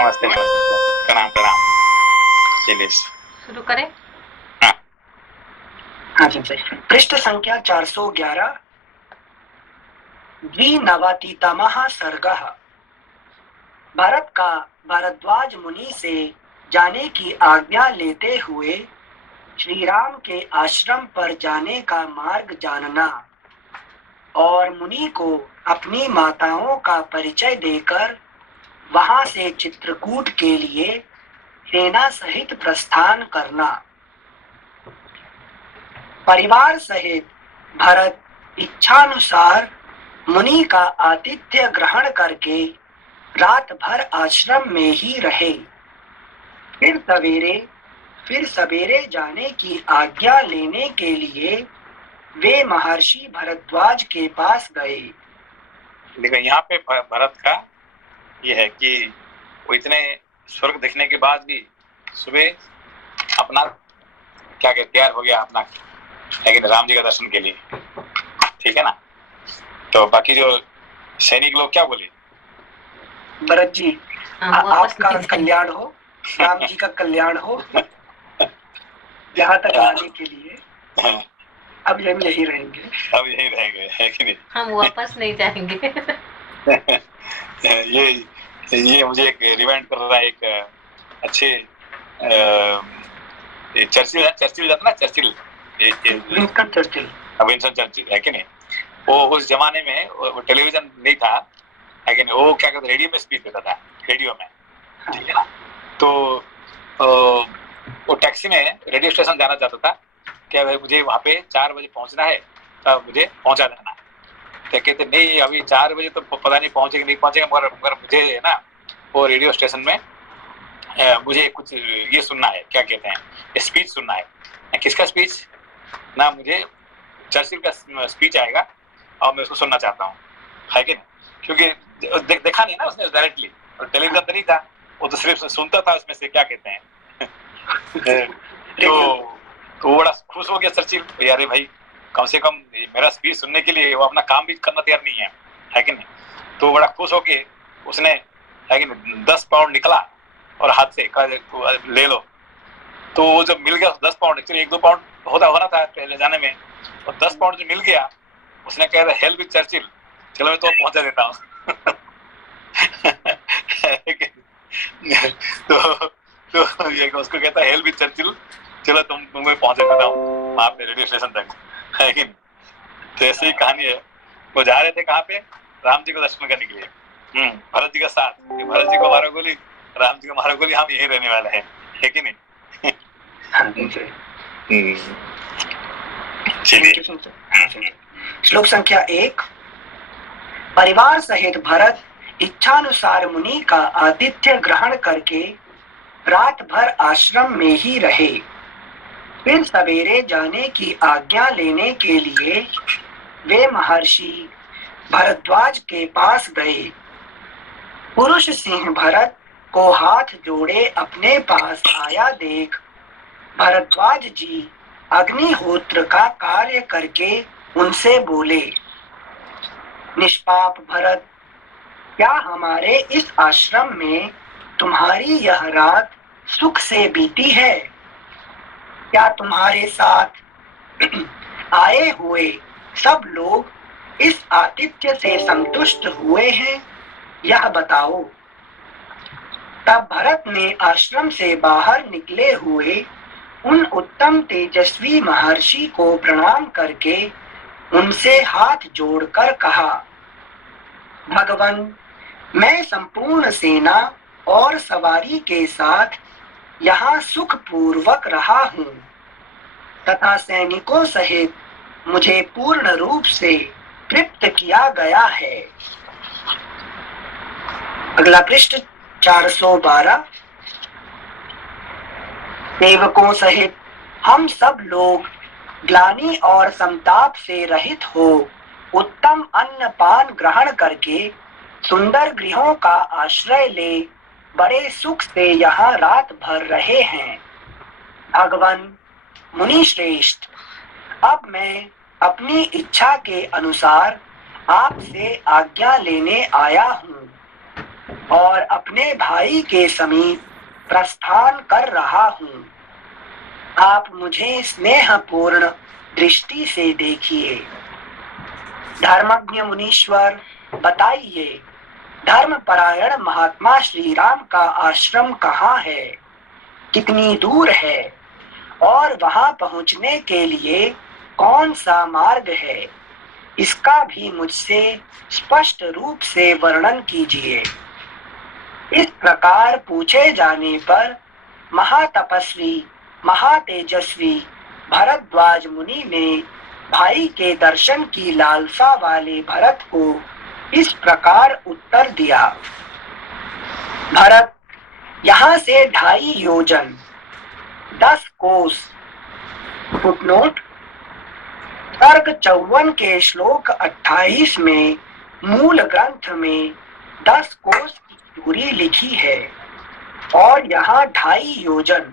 नमस्ते नमस्ते, प्रणाम प्रणाम। चलिए शुरू करें। हाँ। हाँ जी, पृष्ठ संख्या 411, द्विनवतितमः सर्गः। भरत का भारद्वाज मुनि से जाने की आज्ञा लेते हुए श्री राम के आश्रम पर जाने का मार्ग जानना और मुनि को अपनी माताओं का परिचय देकर वहां से चित्रकूट के लिए सेना सहित प्रस्थान करना। परिवार सहित भरत इच्छानुसार मुनि का आतिथ्य ग्रहण करके रात भर आश्रम में ही रहे। फिर सवेरे जाने की आज्ञा लेने के लिए वे महर्षि भरद्वाज के पास गए। देखो यहाँ पे भरत का ये है कि वो इतने स्वर्ग देखने के बाद भी सुबह अपना क्या कहते तैयार हो गया अपना, लेकिन राम जी का दर्शन के लिए, ठीक है ना। तो बाकी जो सैनिक लोग क्या बोले, भरत जी आपका कल्याण हो, राम जी का कल्याण हो। यहाँ तक आने के लिए अब हम यही रहेंगे, है कि नहीं? हम वापस नहीं जाएंगे। ये मुझे एक रिमाइंड कर रहा है एक अच्छे चर्चिल जाता ना, चर्चिल विंस्टन चर्चिल है कि नहीं। वो उस जमाने में वो टेलीविजन नहीं था, लेकिन वो क्या कहते रेडियो में स्पीच देता था, रेडियो में, ठीक है ना। तो वो टैक्सी में रेडियो स्टेशन जाना चाहता था कि भाई मुझे वहाँ पे 4 बजे पहुँचना है, तब मुझे पहुँचा देना। तो कहते नहीं अभी 4 बजे तो पता नहीं पहुँचेगा नहीं पहुँचेगा, मगर मुझे है ना वो रेडियो स्टेशन में मुझे कुछ ये सुनना है, क्या कहते हैं, स्पीच सुनना है। किसका स्पीच ना, मुझे चर्चिल का स्पीच आएगा और मैं उसको सुनना चाहता हूँ, है कि नहीं। क्योंकि देखा नहीं ना उसने डायरेक्टली, और टेलीविजन तो नहीं था, वो तो सिर्फ सुनता था उसमें से, क्या कहते हैं। तो बड़ा खुश हो गया चर्चिल, यार भाई कम से कम मेरा स्पीच सुनने के लिए वो अपना काम भी करना तैयार नहीं है कि नहीं। तो बड़ा खुश होके उसने, है कि नहीं, 10 पाउंड निकला और हाथ से कहा ले लो। तो वो जब मिल गया 10 पाउंड, एक्चुअली 1-2 पाउंड होना था ले जाने में, और 10 पाउंड जो मिल गया, उसने कहा हेल्प विद चर्चिल, चलो मैं तो पहुंचा देता हूँ। तो ये उसको कहता है हेल्प विद चर्चिल, चलो तुम्हें पहुंचा देता हूँ वहां पे रेडियो स्टेशन तक, है कि नहीं। तो ऐसी ही कहानी है। वो जा रहे थे कहाँ पे, राम जी को दर्शन करने के लिए, भरत जी का साथ, भरत जी को मारो गोली, राम जी को मारो गोली, हम यही रहने वाले हैं, है कि नहीं। श्लोक संख्या 1। परिवार सहित भरत इच्छानुसार मुनि का आतिथ्य ग्रहण करके रात भर आश्रम में ही रहे। फिर सवेरे जाने की आज्ञा लेने के लिए वे महर्षि भरद्वाज के पास गए। पुरुष सिंह भरत को हाथ जोड़े अपने पास आया देख भरद्वाज जी अग्निहोत्र का कार्य करके उनसे बोले, निष्पाप भरत, क्या हमारे इस आश्रम में तुम्हारी यह रात सुख से बीती है? क्या तुम्हारे साथ आए हुए सब लोग इस आतिथ्य से संतुष्ट हुए हैं? यह बताओ। तब भरत ने आश्रम से बाहर निकले हुए उन उत्तम तेजस्वी महर्षि को प्रणाम करके उनसे हाथ जोड़कर कहा, भगवान, मैं संपूर्ण सेना और सवारी के साथ यहाँ सुख पूर्वक रहा हूँ तथा सैनिकों सहित मुझे पूर्ण रूप से तृप्त किया गया है। अगला पृष्ठ 412। सेवकों सहित हम सब लोग ग्लानि और संताप से रहित हो उत्तम अन्न पान ग्रहण करके सुंदर गृहों का आश्रय ले बड़े सुख से यहाँ रात भर रहे हैं। भगवान मुनि श्रेष्ठ, अब मैं अपनी इच्छा के अनुसार आपसे आज्ञा लेने आया हूँ। और अपने भाई के समीप प्रस्थान कर रहा हूँ। आप मुझे स्नेहपूर्ण दृष्टि से देखिए। धर्मज्ञ मुनीश्वर, बताइए, धर्मपरायण महात्मा श्री राम का आश्रम कहाँ है, कितनी दूर है और वहां पहुंचने के लिए कौन सा मार्ग है, इसका भी मुझसे स्पष्ट रूप से वर्णन कीजिए। इस प्रकार पूछे जाने पर महातपस्वी महातेजस्वी भरद्वाज मुनि ने भाई के दर्शन की लालसा वाले भरत को इस प्रकार उत्तर दिया। भरत, यहाँ से 2.5 योजन 10 कोस। फुटनोट: सर्ग 54 के श्लोक 28 में मूल ग्रंथ में 10 कोस की दूरी लिखी है और यहाँ 2.5 योजन।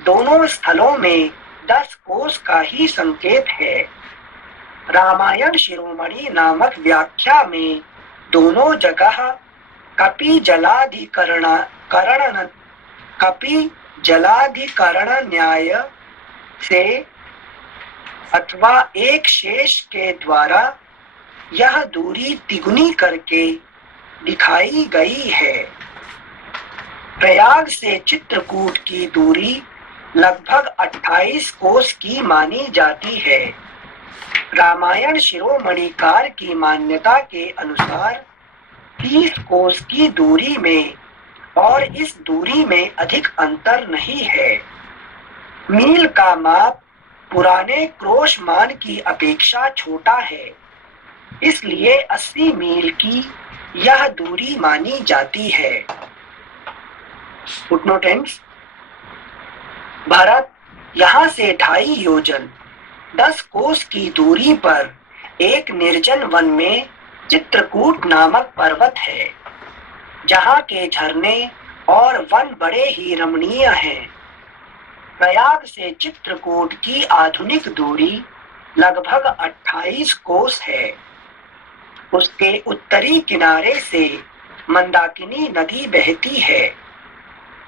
दोनों स्थलों में 10 कोस का ही संकेत है। रामायण शिरोमणि नामक व्याख्या में दोनों जगह कपि जलाधिकरण न्याय से अथवा एक शेष के द्वारा यह दूरी तिगुनी करके दिखाई गई है। प्रयाग से चित्रकूट की दूरी लगभग 28 कोस की मानी जाती है। रामायण शिरोमणिकार की मान्यता के अनुसार 30 कोस की दूरी में और इस दूरी में अधिक अंतर नहीं है। मील का माप पुराने क्रोशमान की अपेक्षा छोटा है, इसलिए 80 मील की यह दूरी मानी जाती है। फुटनोट: भरत, यहाँ से 2.5 योजन 10 कोस की दूरी पर एक निर्जन वन में चित्रकूट नामक पर्वत है, जहाँ के झरने और वन बड़े ही रमणीय हैं। प्रयाग से चित्रकूट की आधुनिक दूरी लगभग 28 कोस है। उसके उत्तरी किनारे से मंदाकिनी नदी बहती है,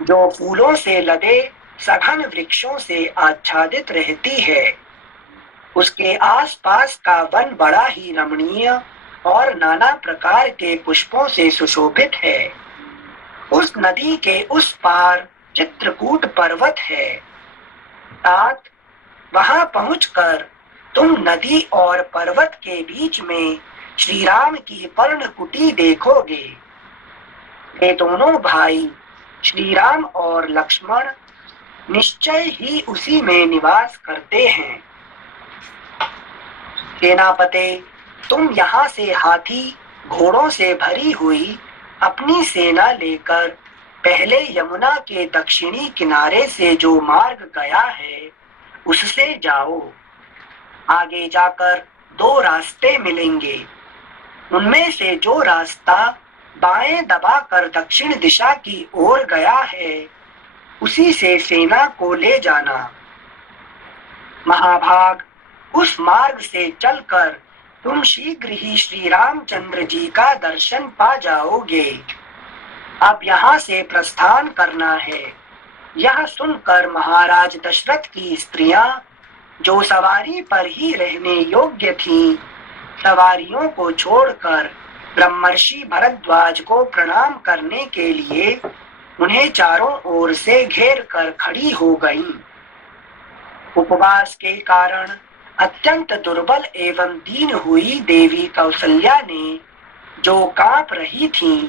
जो फूलों से लदे सघन वृक्षों से आच्छादित रहती है। उसके आसपास का वन बड़ा ही रमणीय और नाना प्रकार के पुष्पों से सुशोभित है। उस नदी के उस पार चित्रकूट पर्वत है। तात, वहां पहुंचकर तुम नदी और पर्वत के बीच में श्री राम की पर्णकुटी देखोगे। वे दोनों भाई श्री राम और लक्ष्मण निश्चय ही उसी में निवास करते हैं। सेनापते, तुम यहाँ से हाथी घोड़ों से भरी हुई अपनी सेना लेकर पहले यमुना के दक्षिणी किनारे से जो मार्ग गया है उससे जाओ। आगे जाकर 2 रास्ते मिलेंगे। उनमें से जो रास्ता बाएं दबाकर दक्षिण दिशा की ओर गया है उसी से सेना को ले जाना। महाभाग, उस मार्ग से चलकर तुम शीघ्र ही श्री रामचंद्र जी का दर्शन पा जाओगे। अब यहाँ से प्रस्थान करना है। यह सुनकर महाराज दशरथ की स्त्रियां, जो सवारी पर ही रहने योग्य थीं, सवारियों को छोड़कर ब्रह्मर्षि भरद्वाज को प्रणाम करने के लिए उन्हें चारों ओर से घेर कर खड़ी हो गईं। उपवास के कारण अत्यंत दुर्बल एवं दीन हुई देवी कौसल्या ने, जो कांप रही थीं,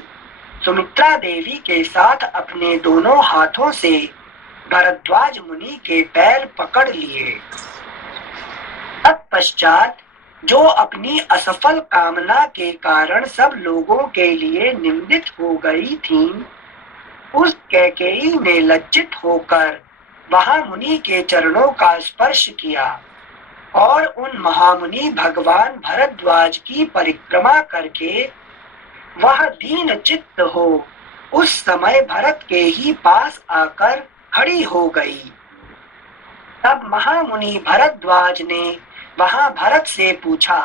सुमित्रा देवी के साथ अपने दोनों हाथों से भरद्वाज मुनि के पैर पकड़ लिए। तत्पश्चात जो अपनी असफल कामना के कारण सब लोगों के लिए निंदित हो गई थीं, उस कैकेयी ने लज्जित होकर वहां मुनि के चरणों का स्पर्श किया और उन महामुनि भगवान भरद्वाज की परिक्रमा करके वह दीन चित्त हो उस समय भरत के ही पास आकर खड़ी हो गई। तब महामुनि भरद्वाज ने वहां भरत से पूछा,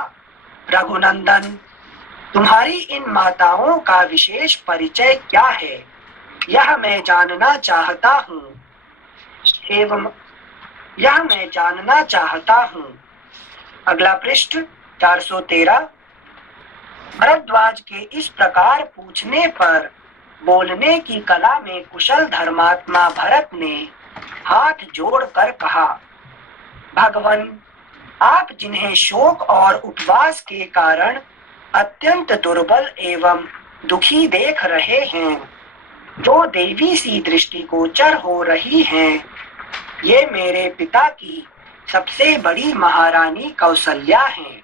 रघुनंदन, तुम्हारी इन माताओं का विशेष परिचय क्या है, यह मैं जानना चाहता हूँ। एवं यह मैं जानना चाहता हूँ। अगला पृष्ठ 413। भरद्वाज के इस प्रकार पूछने पर बोलने की कला में कुशल धर्मात्मा भरत ने हाथ जोड़कर कहा, भगवन, आप जिन्हें शोक और उपवास के कारण अत्यंत दुर्बल एवं दुखी देख रहे हैं, जो देवी सी दृष्टिगोचर हो रही हैं, ये मेरे पिता की सबसे बड़ी महारानी कौसल्या हैं।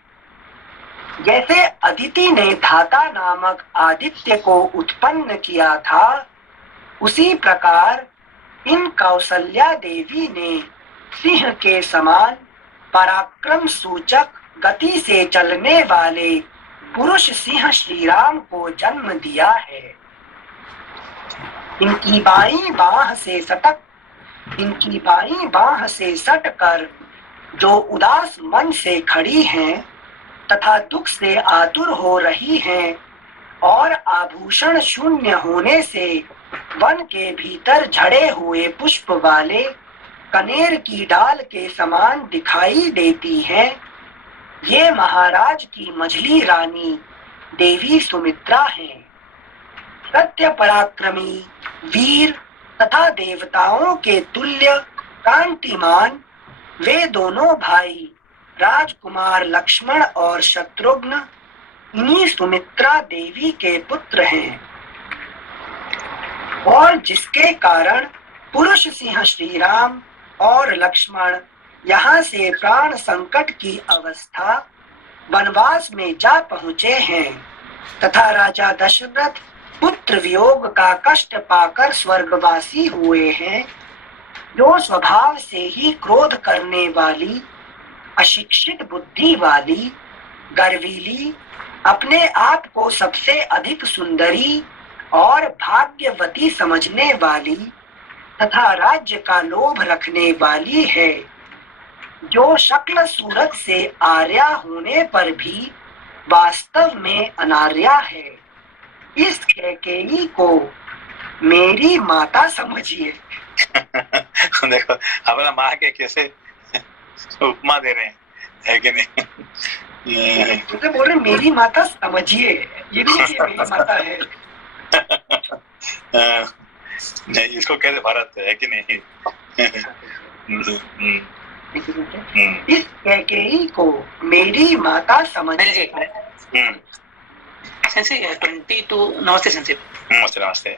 जैसे अदिति ने धाता नामक आदित्य को उत्पन्न किया था, उसी प्रकार इन कौसल्या देवी ने सिंह के समान पराक्रम सूचक गति से चलने वाले पुरुष सिंह श्री राम को जन्म दिया है। इनकी बाईं बाह से सटकर जो उदास मन से खड़ी हैं तथा दुख से आतुर हो रही हैं और आभूषण शून्य होने से वन के भीतर झड़े हुए पुष्प वाले कनेर की डाल के समान दिखाई देती हैं, ये महाराज की मझली रानी देवी सुमित्रा हैं। सत्य पराक्रमी, वीर तथा देवताओं के तुल्य कांतिमान वे दोनों भाई राजकुमार लक्ष्मण और शत्रुघ्न इन्हीं सुमित्रा देवी के पुत्र हैं, और जिसके कारण पुरुष सिंह श्री राम और लक्ष्मण यहाँ से प्राण संकट की अवस्था वनवास में जा पहुँचे हैं तथा राजा दशरथ पुत्र वियोग का कष्ट पाकर स्वर्गवासी हुए हैं, जो स्वभाव से ही क्रोध करने वाली, अशिक्षित बुद्धि वाली, गर्वीली, अपने आप को सबसे अधिक सुंदरी और भाग्यवती समझने वाली तथा राज्य का लोभ रखने वाली है, जो शक्ल सूरत से आर्या होने पर भी वास्तव में अनार्या है। इस कैकेयी को मेरी माता समझिए। देखो अपना माँ के कैसे उपमा दे रहे हैं, है कि नहीं? तो बोल रहे मेरी माता समझिए, ये भी नहीं मेरी माता है। नहीं, इसको कहते भारत, है कि नहीं? इस कैकेयी को मेरी माता समझिए। नमस्ते संजय। नमस्ते।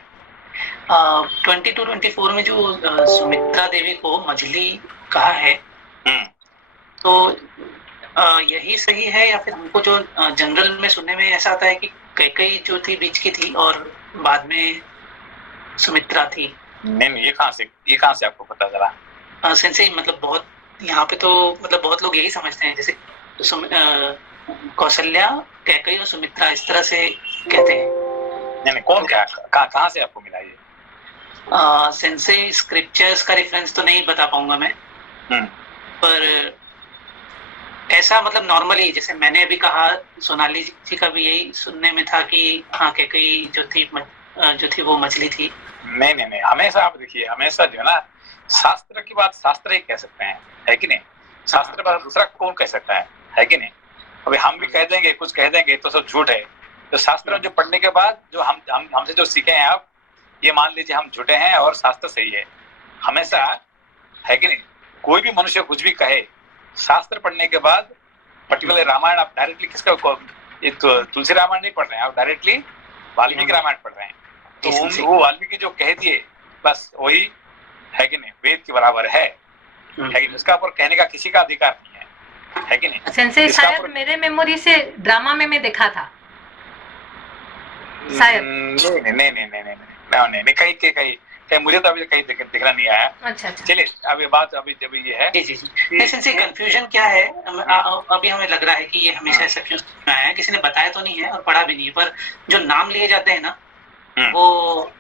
22-24 में जो सुमित्रा देवी को मझली कहा है, तो यही सही है या फिर हमको जो जनरल में सुनने में ऐसा आता है कि कैकेयी जो थी बीच की थी और बाद में सुमित्रा थी? नहीं, ये कहाँ से आपको पता चला? सेंसे मतलब बहुत यहाँ पे तो मतलब बहुत लोग यही समझते हैं, जैसे कौशल्या, कैकेयी और सुमित्रा इस तरह से कहते हैं। नहीं, कौन क्या कहाँ से आपको मिला ये? सेंसे स्क्रिप्चर्स का रेफरेंस तो नहीं बता पाऊंगा मैं, पर ऐसा मतलब नॉर्मली जैसे मैंने अभी कहा, सोनाली जी का भी यही सुनने में था कि हाँ कैकेयी जो थी वो मछली थी। नहीं, हमेशा आप देखिए, हमेशा जो है ना, शास्त्र की बात शास्त्र ही कह सकते हैं, है कि नहीं? शास्त्र पर दूसरा कौन कह सकता है कि नहीं? अभी हम भी कह देंगे, कुछ कह देंगे तो सब झूठ है। तो शास्त्र जो पढ़ने के बाद जो हमसे जो सीखे हैं आप, ये मान लीजिए हम झूठे हैं और शास्त्र सही है हमेशा, है कि नहीं? कोई भी मनुष्य कुछ भी कहे, शास्त्र पढ़ने के बाद पर्टिकुलर रामायण आप डायरेक्टली किसका, तो तुलसी रामायण नहीं पढ़ रहे हैं आप, डायरेक्टली वाल्मीकि रामायण पढ़ रहे हैं, तो वो वाल्मीकि जो कह दिए बस वही, है कि नहीं, वेद के बराबर है कि नहीं? इसका ऊपर कहने का किसी का अधिकार नहीं है कि नहीं? सेंसे शायद मेरे मेमोरी से ड्रामा में मैं देखा था शायद। नहीं, कहीं मुझे तो अभी कहीं दिखना नहीं आया। अच्छा। चलिए अभी बात अभी ये है। जी। सेंसे कंफ्यूजन क्या है, अभी हमें लग रहा है कि ये हमेशा ऐसा क्यों आया है, किसी ने बताया तो नहीं है और पढ़ा भी नहीं है, पर जो नाम लिए जाते हैं ना, वो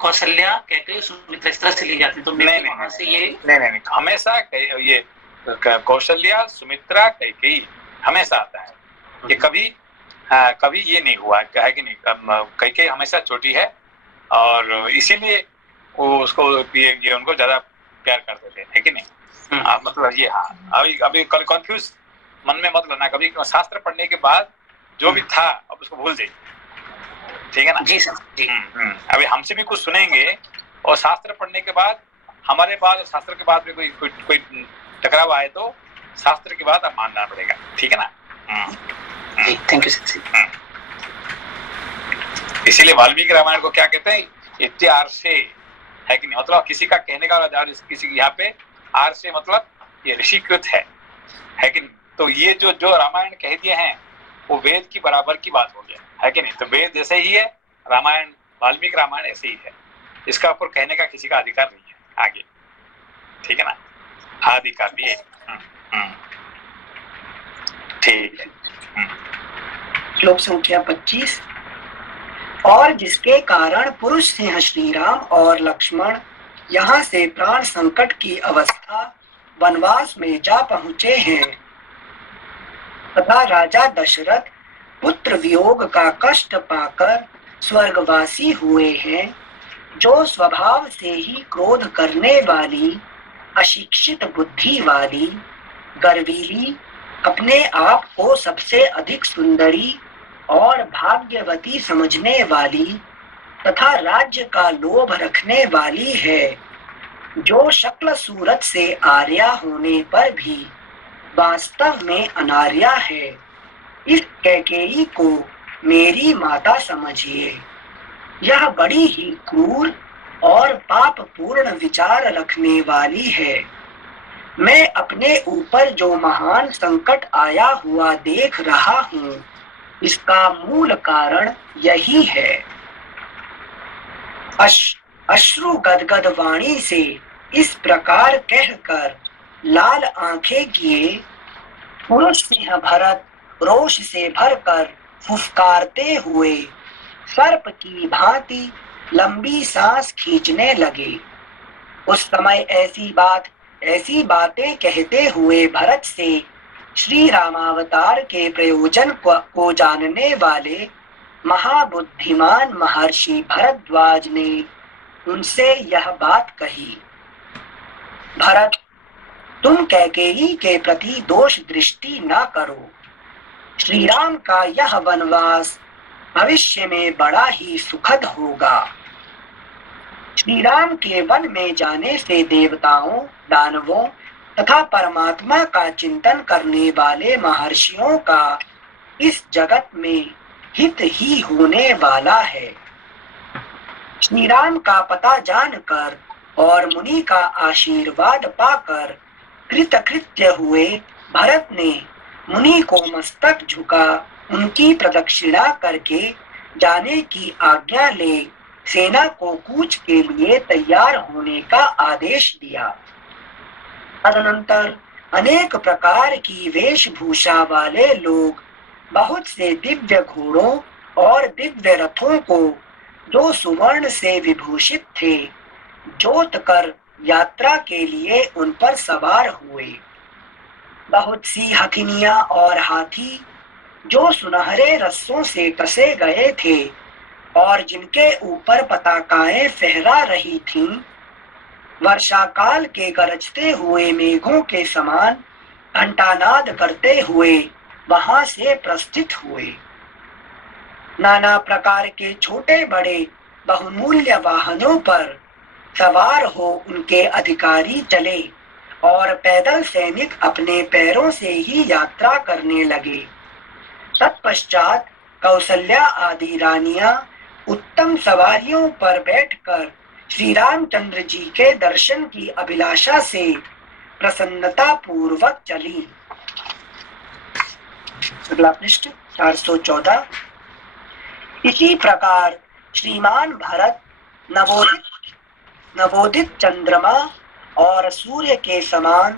कौशल्या, कैकेयी, सुमित्रा इस तरह से लिए जाते हैं, तो वहां से ये नहीं, हमेशा ये कौशल्या, सुमित्रा, कैकेयी हमेशा आता है। ये कभी कभी ये नहीं हुआ है कि नहीं। कैकेयी हमेशा छोटी है और इसीलिए वो उसको ये उनको ज्यादा प्यार करते थे, है कि नहीं। मतलब ये अभी कंफ्यूज मन में मत लेना कभी। शास्त्र पढ़ने के बाद जो भी था अब उसको भूल जाइए, ठीक है ना। जी सर जी। अभी हमसे भी कुछ सुनेंगे और शास्त्र पढ़ने के बाद हमारे बाद और शास्त्र के बाद में कोई टकराव आए तो शास्त्र के बाद अब मानना पड़ेगा, ठीक है ना। Thank you sir. इसीलिए वाल्मीकि रामायण को क्या कहते हैं, इत्यार्षे, है कि नहीं। मतलब किसी का कहने का किसी यहाँ पे आर्षे मतलब ये ऋषिकृत है कि नहीं। तो ये जो रामायण कह दिए हैं वो वेद की बराबर की बात हो गया, है कि नहीं। तो वेद जैसे ही है, रामायण वाल्मीकि रामायण ऐसे ही है। इसका ऊपर कहने का किसी का अधिकार नहीं है आगे, ठीक है ना। अधिकार भी है। ठीक है। श्लोक संख्या 25। और जिसके कारण पुरुष सिंह श्री राम और लक्ष्मण यहाँ से प्राण संकट की अवस्था वनवास में जा पहुंचे हैं तथा राजा दशरथ पुत्र वियोग का कष्ट पाकर स्वर्गवासी हुए हैं, जो स्वभाव से ही क्रोध करने वाली, अशिक्षित बुद्धि वाली, गर्वीली, अपने आप को सबसे अधिक सुंदरी और भाग्यवती समझने वाली तथा राज्य का लोभ रखने वाली है, जो शक्ल सूरत से आर्या होने पर भी वास्तव में अनार्या है। इस कैकेयी को मेरी माता समझिए। यह बड़ी ही क्रूर और पाप पूर्ण विचार रखने वाली है। मैं अपने ऊपर जो महान संकट आया हुआ देख रहा हूँ, इसका मूल कारण यही है। अश्रु गदगद वाणी से इस प्रकार कहकर लाल आंखें किए पुरुष सिंह भरत रोष से भरकर फुफकारते हुए सर्प की भांति लंबी सांस खींचने लगे। उस समय ऐसी बातें कहते हुए भरत से श्री रामावतार के प्रयोजन को जानने वाले महाबुद्धिमान महर्षि भरद्वाज ने उनसे यह बात कही। भरत, तुम कैकेयी के प्रति दोष दृष्टि न करो। श्री राम का यह वनवास भविष्य में बड़ा ही सुखद होगा। श्री राम के वन में जाने से देवताओं, दानवों तथा परमात्मा का चिंतन करने वाले महर्षियों का इस जगत में हित ही होने वाला है। श्री राम का पता जानकर और मुनि का आशीर्वाद पाकर कृतकृत्य हुए भरत ने मुनि को मस्तक झुका उनकी प्रदक्षिणा करके जाने की आज्ञा ले सेना को कूच के लिए तैयार होने का आदेश दिया। तदनंतर अनेक प्रकार की वेशभूषा वाले लोग बहुत से दिव्य घोड़ों और दिव्य रथों को जो सुवर्ण से विभूषित थे जोत कर यात्रा के लिए उन पर सवार हुए। बहुत सी हथिनियां और हाथी जो सुनहरे रस्सों से कसे गए थे और जिनके ऊपर पताकाएं फहरा रही थीं, वर्षा काल के गरजते हुए मेघों के समान घंटानाद करते हुए वहां से प्रस्थित हुए। नाना प्रकार के छोटे बड़े बहुमूल्य वाहनों पर सवार हो उनके अधिकारी चले और पैदल सैनिक अपने पैरों से ही यात्रा करने लगे। तत्पश्चात कौशल्या आदि रानियां उत्तम सवारियों पर बैठकर श्री रामचंद्र जी के दर्शन की अभिलाषा से प्रसन्नता पूर्वक चली। अगला पृष्ठ 414। इसी प्रकार श्रीमान भरत नवोदित चंद्रमा और सूर्य के समान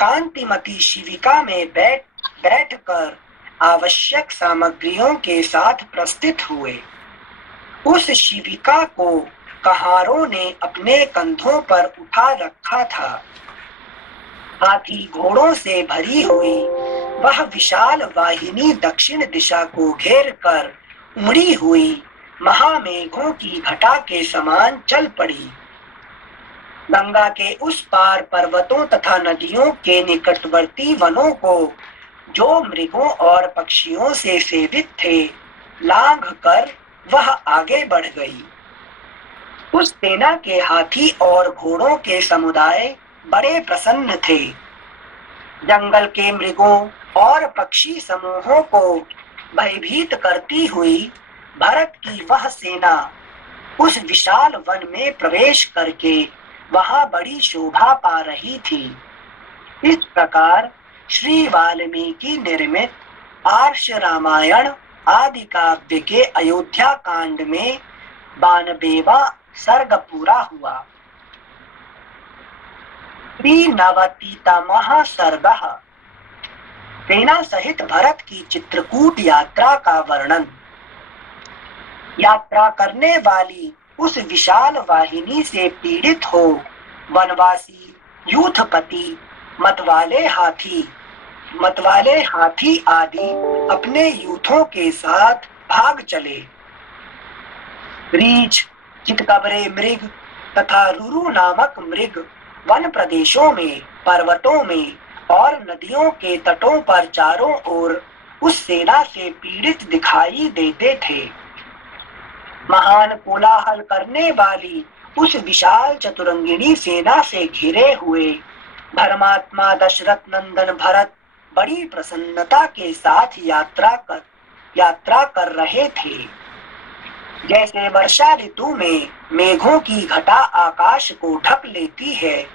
कांतिमती शिविका में बैठकर आवश्यक सामग्रियों के साथ प्रस्थित हुए। उस शिविका को कहारों ने अपने कंधों पर उठा रखा था। हाथी घोड़ों से भरी हुई वह विशाल वाहिनी दक्षिण दिशा को घेर कर उमड़ी हुई महामेघों की घटा के समान चल पड़ी। गंगा के उस पार पर्वतों तथा नदियों के निकटवर्ती वनों को जो मृगों और पक्षियों से सेवित थे, लांघ कर वह आगे बढ़ गई। उस सेना के हाथी और घोड़ों के समुदाय बड़े प्रसन्न थे। जंगल के मृगों और पक्षी समूहों को भयभीत करती हुई भरत की वह सेना उस विशाल वन में प्रवेश करके वहां बड़ी शोभा पा रही थी। इस प्रकार श्री वाल्मीकि निर्मित आर्ष रामायण आदि काव्य के अयोध्या कांड में 92वां सर्ग पूरा हुआ। 93तमः सर्गः सेना सहित भरत की चित्रकूट यात्रा का वर्णन। यात्रा करने वाली उस विशाल वाहिनी से पीड़ित हो वनवासी यूथपति मतवाले हाथी आदि अपने यूथों के साथ भाग चले। रीछ, चितकबरे मृग तथा रुरु नामक मृग वन प्रदेशों में, पर्वतों में और नदियों के तटों पर चारों ओर उस सेना से पीड़ित दिखाई देते थे। महान कोलाहल करने वाली उस विशाल चतुरंगिणी सेना से घिरे हुए धर्मात्मा दशरथ नंदन भरत बड़ी प्रसन्नता के साथ यात्रा कर रहे थे। जैसे वर्षा ऋतु में मेघों की घटा आकाश को ढक लेती है,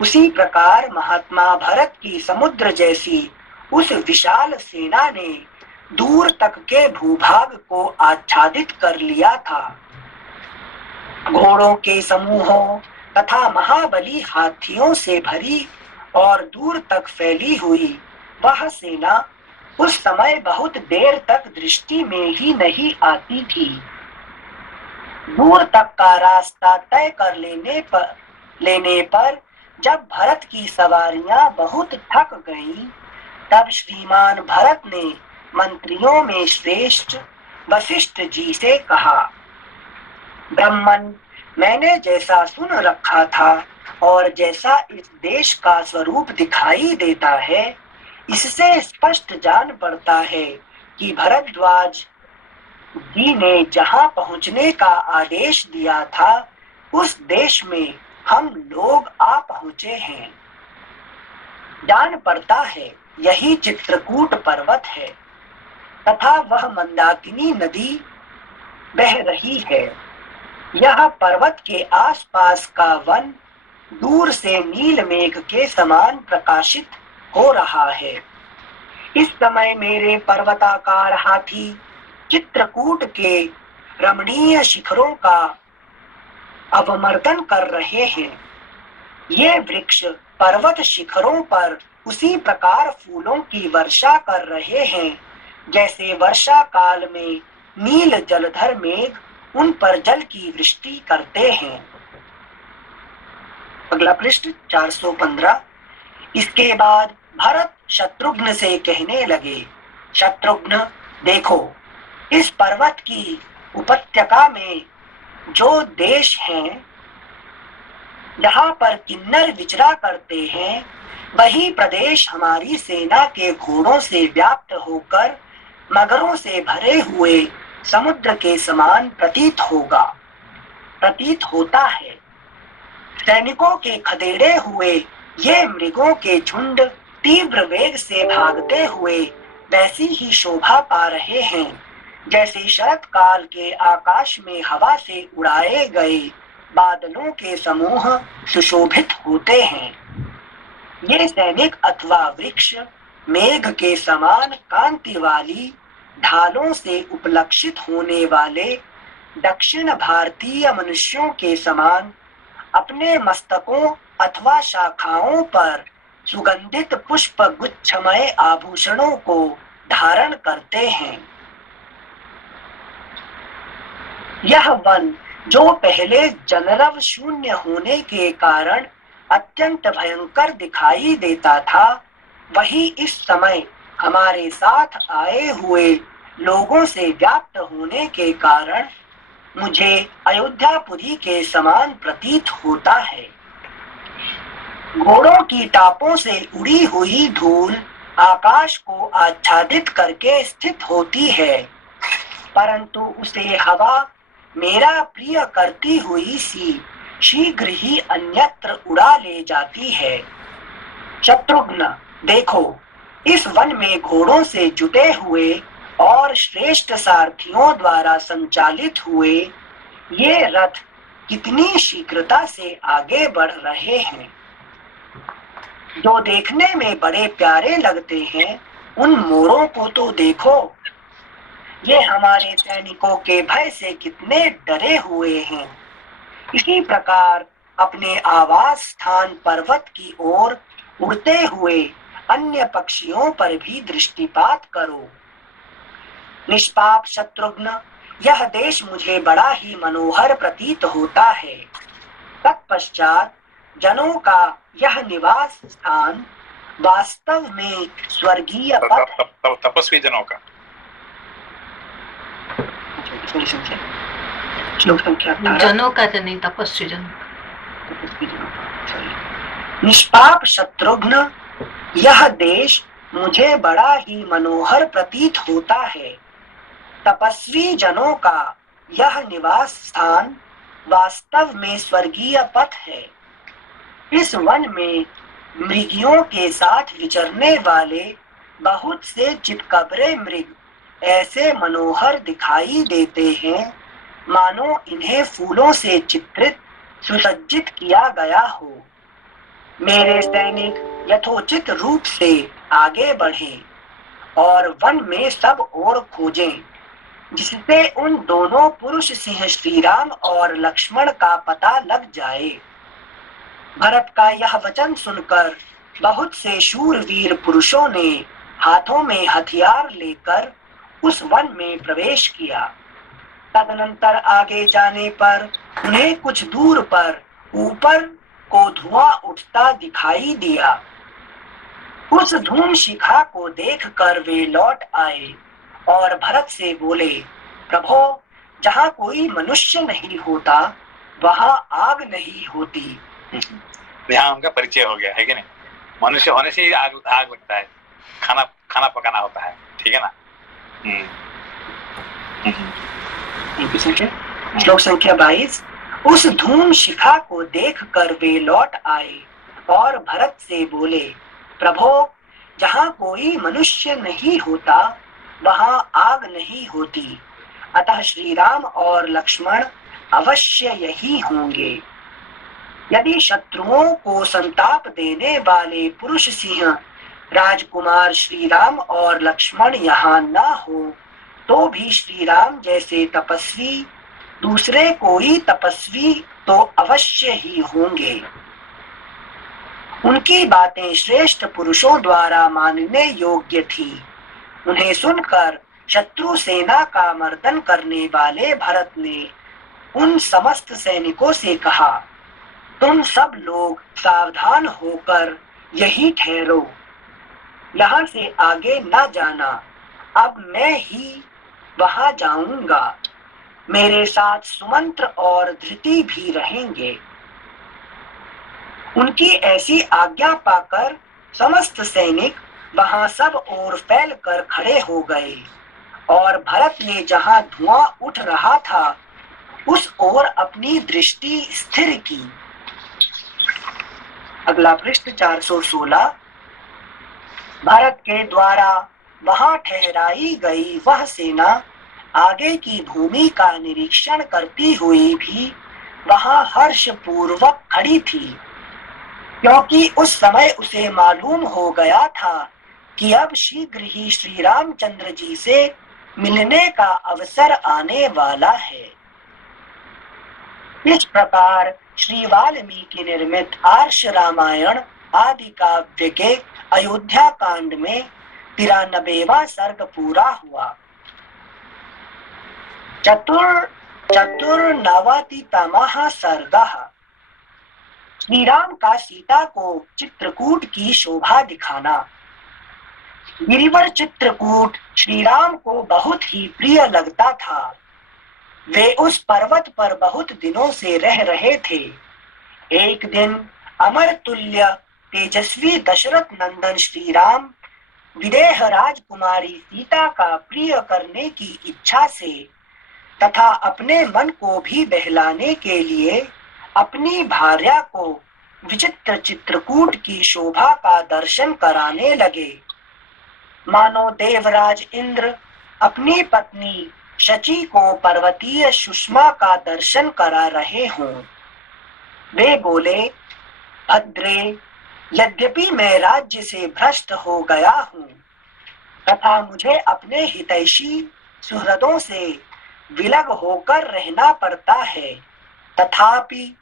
उसी प्रकार महात्मा भरत की समुद्र जैसी उस विशाल सेना ने दूर तक के भूभाग को आच्छादित कर लिया था। घोड़ों के समूहों तथा महाबली हाथियों से भरी और दूर तक फैली हुई वह सेना उस समय बहुत देर तक दृष्टि में ही नहीं आती थी। दूर तक का रास्ता तय कर लेने पर जब भरत की सवारियां बहुत थक गईं, तब श्रीमान भरत ने मंत्रियों में श्रेष्ठ वशिष्ठ जी से कहा, ब्राह्मण, मैंने जैसा सुन रखा था और जैसा इस देश का स्वरूप दिखाई देता है, इससे स्पष्ट जान पड़ता है कि भरद्वाज जी ने जहां पहुंचने का आदेश दिया था, उस देश में हम लोग आ पहुंचे हैं। जान पड़ता है यही चित्रकूट पर्वत है तथा वह मंदाकिनी नदी बह रही है। यह पर्वत के आसपास का वन दूर से नील मेघ के समान प्रकाशित हो रहा है। इस समय मेरे पर्वताकार हाथी चित्रकूट के रमणीय शिखरों का अवमर्दन कर रहे हैं। ये वृक्ष पर्वत शिखरों पर उसी प्रकार फूलों की वर्षा कर रहे हैं जैसे वर्षा काल में नील जलधर मेघ उन पर जल की वृष्टि करते हैं। अगला पृष्ठ 415। इसके बाद भरत शत्रुघ्न से कहने लगे, शत्रुघ्न, देखो, इस पर्वत की उपत्यका में जो देश हैं, जहां पर किन्नर विचरा करते हैं, वही प्रदेश हमारी सेना के घोड़ों से व्याप्त होकर मगरों से भरे हुए समुद्र के समान प्रतीत होता है। सैनिकों के खदेड़े हुए ये मृगों के झुंड तीव्र वेग से भागते हुए वैसी ही शोभा पा रहे हैं जैसे शरत काल के आकाश में हवा से उड़ाए गए बादलों के समूह सुशोभित होते हैं। ये सैनिक अथवा वृक्ष मेघ के समान कांति वाली ढालों से उपलक्षित होने वाले दक्षिण भारतीय मनुष्यों के समान अपने मस्तकों अथवा शाखाओं पर सुगंधित पुष्प गुच्छमय आभूषणों को धारण करते हैं। यह वन जो पहले जनरव शून्य होने के कारण अत्यंत भयंकर दिखाई देता था, वही इस समय हमारे साथ आए हुए लोगों से व्याप्त होने के कारण मुझे अयोध्यापुरी के समान प्रतीत होता है। घोड़ों की टापों से उड़ी हुई धूल आकाश को आच्छादित करके स्थित होती है, परंतु उसे हवा मेरा प्रिय करती हुई सी शीघ्र ही अन्यत्र उड़ा ले जाती है। शत्रुघ्न, देखो, इस वन में घोड़ों से जुटे हुए और श्रेष्ठ सारथियों द्वारा संचालित हुए ये रथ कितनी शीघ्रता से आगे बढ़ रहे हैं। जो देखने में बड़े प्यारे लगते हैं, उन मोरों को तो देखो, ये हमारे सैनिकों के भय से कितने डरे हुए हैं। इसी प्रकार अपने आवास स्थान पर्वत की ओर उड़ते हुए अन्य पक्षियों पर भी दृष्टिपात करो। निष्पाप शत्रुघ्न, यह देश मुझे बड़ा ही मनोहर प्रतीत होता है। तत्पश्चात जनों का यह निवास स्थान वास्तव में स्वर्गीय तपस्वी जनों का श्लोक संख्या 18 जनों का तो नहीं, तपस्वी जनों। निष्पाप शत्रुघ्न, यह देश मुझे बड़ा ही मनोहर प्रतीत होता है। तपस्वी जनों का यह निवास स्थान वास्तव में स्वर्गीय पथ है। इस वन में मृगियों के साथ विचरने वाले बहुत से चितकबरे मृग ऐसे मनोहर दिखाई देते हैं, मानो इन्हें फूलों से चित्रित सुसज्जित किया गया हो। मेरे सैनिक यथोचित रूप से आगे बढ़ें और वन में सब ओर खोजें, जिससे उन दोनों पुरुष सिंह श्रीराम और लक्ष्मण का पता लग जाए। भरत का यह वचन सुनकर बहुत से शूरवीर पुरुषों ने हाथों में हथियार लेकर उस वन में प्रवेश किया। तदनंतर आगे जाने पर उन्हें कुछ दूर पर ऊपर को धुआं उठता दिखाई दिया। उस धूम शिखा को देखकर वे लौट आए और भरत से बोले, प्रभो, जहाँ कोई मनुष्य नहीं होता वहाँ आग नहीं होती। यहाँ उनका परिचय हो गया है कि नहीं। मनुष्य होने से ही आग बनता है, खाना पकाना होता है, ठीक है ना। श्लोक संख्या 22। उस धूम शिखा को देखकर वे लौट आए और भरत से बोले, प्रभो, जहाँ कोई मनुष्य नहीं होता वहाँ आग नहीं होती, अतः श्री राम और लक्ष्मण अवश्य यही होंगे। यदि शत्रुओं को संताप देने वाले पुरुष सिंह राजकुमार श्री राम और लक्ष्मण यहाँ न हो, तो भी श्री राम जैसे तपस्वी दूसरे कोई तपस्वी तो अवश्य ही होंगे। उनकी बातें श्रेष्ठ पुरुषों द्वारा मानने योग्य थी। उन्हें सुनकर शत्रु सेना का मर्दन करने वाले भरत ने उन समस्त सैनिकों से कहा, तुम सब लोग सावधान होकर यही ठहरो, यहाँ से आगे न जाना। अब मैं ही वहां जाऊंगा, मेरे साथ सुमंत्र और धृति भी रहेंगे। उनकी ऐसी आज्ञा पाकर समस्त सैनिक वहां सब ओर फैल कर खड़े हो गए और भरत ने जहां धुआं उठ रहा था उस ओर अपनी दृष्टि स्थिर की। अगला पृष्ठ 416। भरत के द्वारा वहां ठहराई गई वह सेना आगे की भूमि का निरीक्षण करती हुई भी वहां हर्ष पूर्वक खड़ी थी, क्योंकि उस समय उसे मालूम हो गया था कि अब शीघ्र ही श्री रामचंद्र जी से मिलने का अवसर आने वाला है। इस प्रकार श्री वाल्मीकि निर्मित आर्ष रामायण आदि काव्य के अयोध्या कांड में 93वां सर्ग पूरा हुआ। चतुर्नवतितमः सर्गः। श्री राम का सीता को चित्रकूट की शोभा दिखाना। गिरिवर चित्रकूट श्री राम को बहुत ही प्रिय लगता था। वे उस पर्वत पर बहुत दिनों से रह रहे थे। एक दिन अमर तुल्य तेजस्वी दशरथ नंदन श्री राम विदेह राजकुमारी सीता का प्रिय करने की इच्छा से तथा अपने मन को भी बहलाने के लिए अपनी भार्या को विचित्र चित्रकूट की शोभा का दर्शन कराने लगे। मानो देवराज इंद्र अपनी पत्नी शची को पर्वतीय सुषमा का दर्शन करा रहे हों। वे बोले, भद्रे, यद्यपि मैं राज्य से भ्रष्ट हो गया हूँ तथा मुझे अपने हितैषी सुहृदों से विलग होकर रहना पड़ता है, तथापि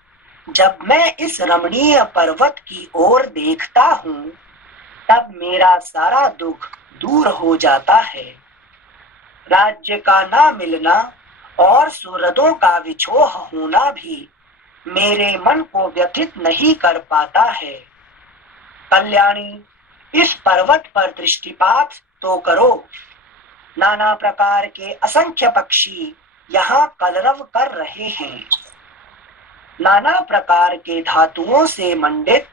जब मैं इस रमणीय पर्वत की ओर देखता हूँ तब मेरा सारा दुख दूर हो जाता है। राज्य का ना मिलना और सुहृदों का विछोह होना भी मेरे मन को व्यथित नहीं कर पाता है। कल्याणी, इस पर्वत पर दृष्टिपात तो करो। नाना प्रकार के असंख्य पक्षी यहाँ कलरव कर रहे हैं। नाना प्रकार के धातुओं से मंडित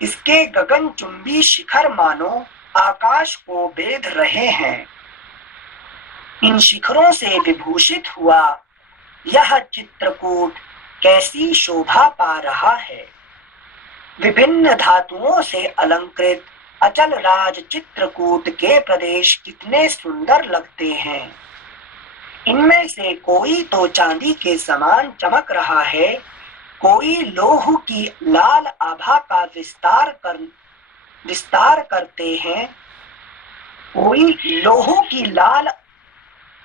इसके गगनचुंबी शिखर मानो आकाश को बेध रहे हैं। इन शिखरों से विभूषित हुआ यह चित्रकूट कैसी शोभा पा रहा है। विभिन्न धातुओं से अलंकृत अचल राज चित्रकूट के प्रदेश कितने सुंदर लगते हैं। इनमें से कोई तो चांदी के समान चमक रहा है, कोई लोह की लाल आभा का विस्तार करते हैं, कोई लोह की लाल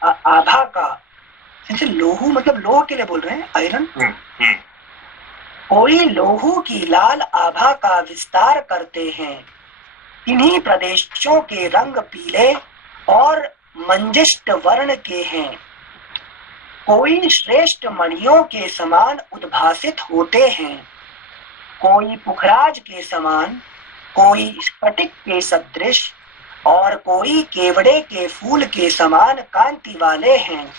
आभा का, लोह मतलब लोह के लिए बोल रहे हैं, आयरन। कोई लोह की लाल आभा का विस्तार करते हैं। इन्हीं प्रदेशों के रंग पीले और मंजिष्ट वर्ण के हैं। कोई श्रेष्ठ मणियों के समान उद्भासित होते हैं, कोई पुखराज के समान, कोई स्फटिक के सदृश और कोई केवड़े के फूल के समान कांति वाले हैं,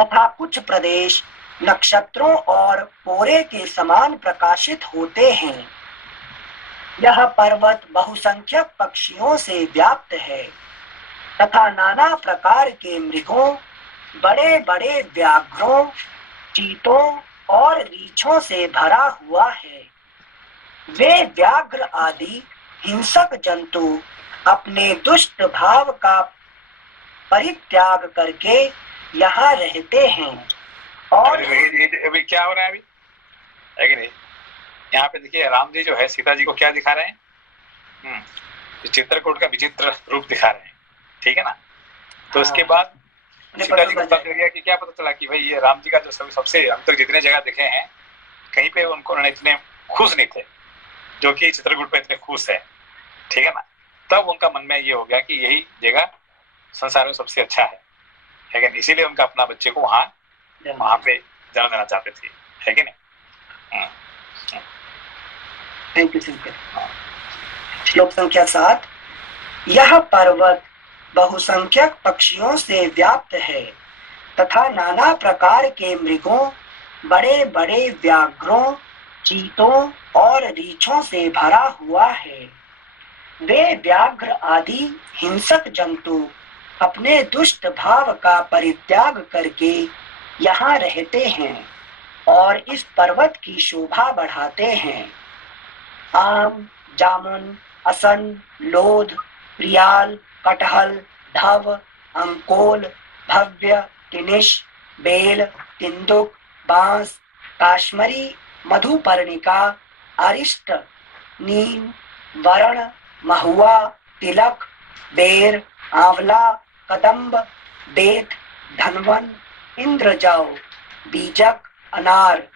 तथा कुछ प्रदेश नक्षत्रों और पोरे के समान प्रकाशित होते हैं। यह पर्वत बहुसंख्यक पक्षियों से व्याप्त है तथा नाना प्रकार के मृगों, बड़े बड़े व्याघ्रों, चीतों और रीछों से भरा हुआ है। वे व्याघ्र आदि हिंसक जंतु अपने दुष्ट भाव का परित्याग करके यहाँ रहते हैं। और अभी क्या हो रहा है अभी, है कि नहीं? यहाँ पे देखिए राम जी जो है सीता जी को क्या दिखा रहे हैं, चित्रकूट का विचित्र रूप दिखा रहे हैं, ठीक है ना। तो उसके बाद सीता जी को पता चल गया कि क्या पता चला कि भाई ये राम जी का जो सबसे हम तक जितने जगह देखे हैं कहीं पे उन्होंने इतने खुश नहीं थे जो कि चित्रकूट पे इतने खुश है, ठीक है ना। तब उनका मन में ये हो गया कि यही जगह संसार में सबसे अच्छा है कि नहीं, इसीलिए उनका अपना बच्चे को वहां पे जन्म देना चाहते थे, है कि नहीं। Thank you Shankar. श्लोक संख्या 7। यह पर्वत बहुसंख्यक पक्षियों से व्याप्त है तथा नाना प्रकार के मृगों, बड़े बड़े व्याघ्रों, चीतों और रीछों से भरा हुआ है। वे व्याघ्र आदि हिंसक जंतु अपने दुष्ट भाव का परित्याग करके यहाँ रहते हैं और इस पर्वत की शोभा बढ़ाते हैं। आम, जामुन, असन, लोध, प्रियाल, कटहल, धव, अंकोल, भव्य, किनिश, बेल, तिंदुक, बांस, काश्मरी, मधुपर्णिका, अरिष्ट, नीम, वरण, महुआ, तिलक, बेर, आंवला, कदम्ब, बेत, धनवन, इंद्रजाऊ, बीजक, अनार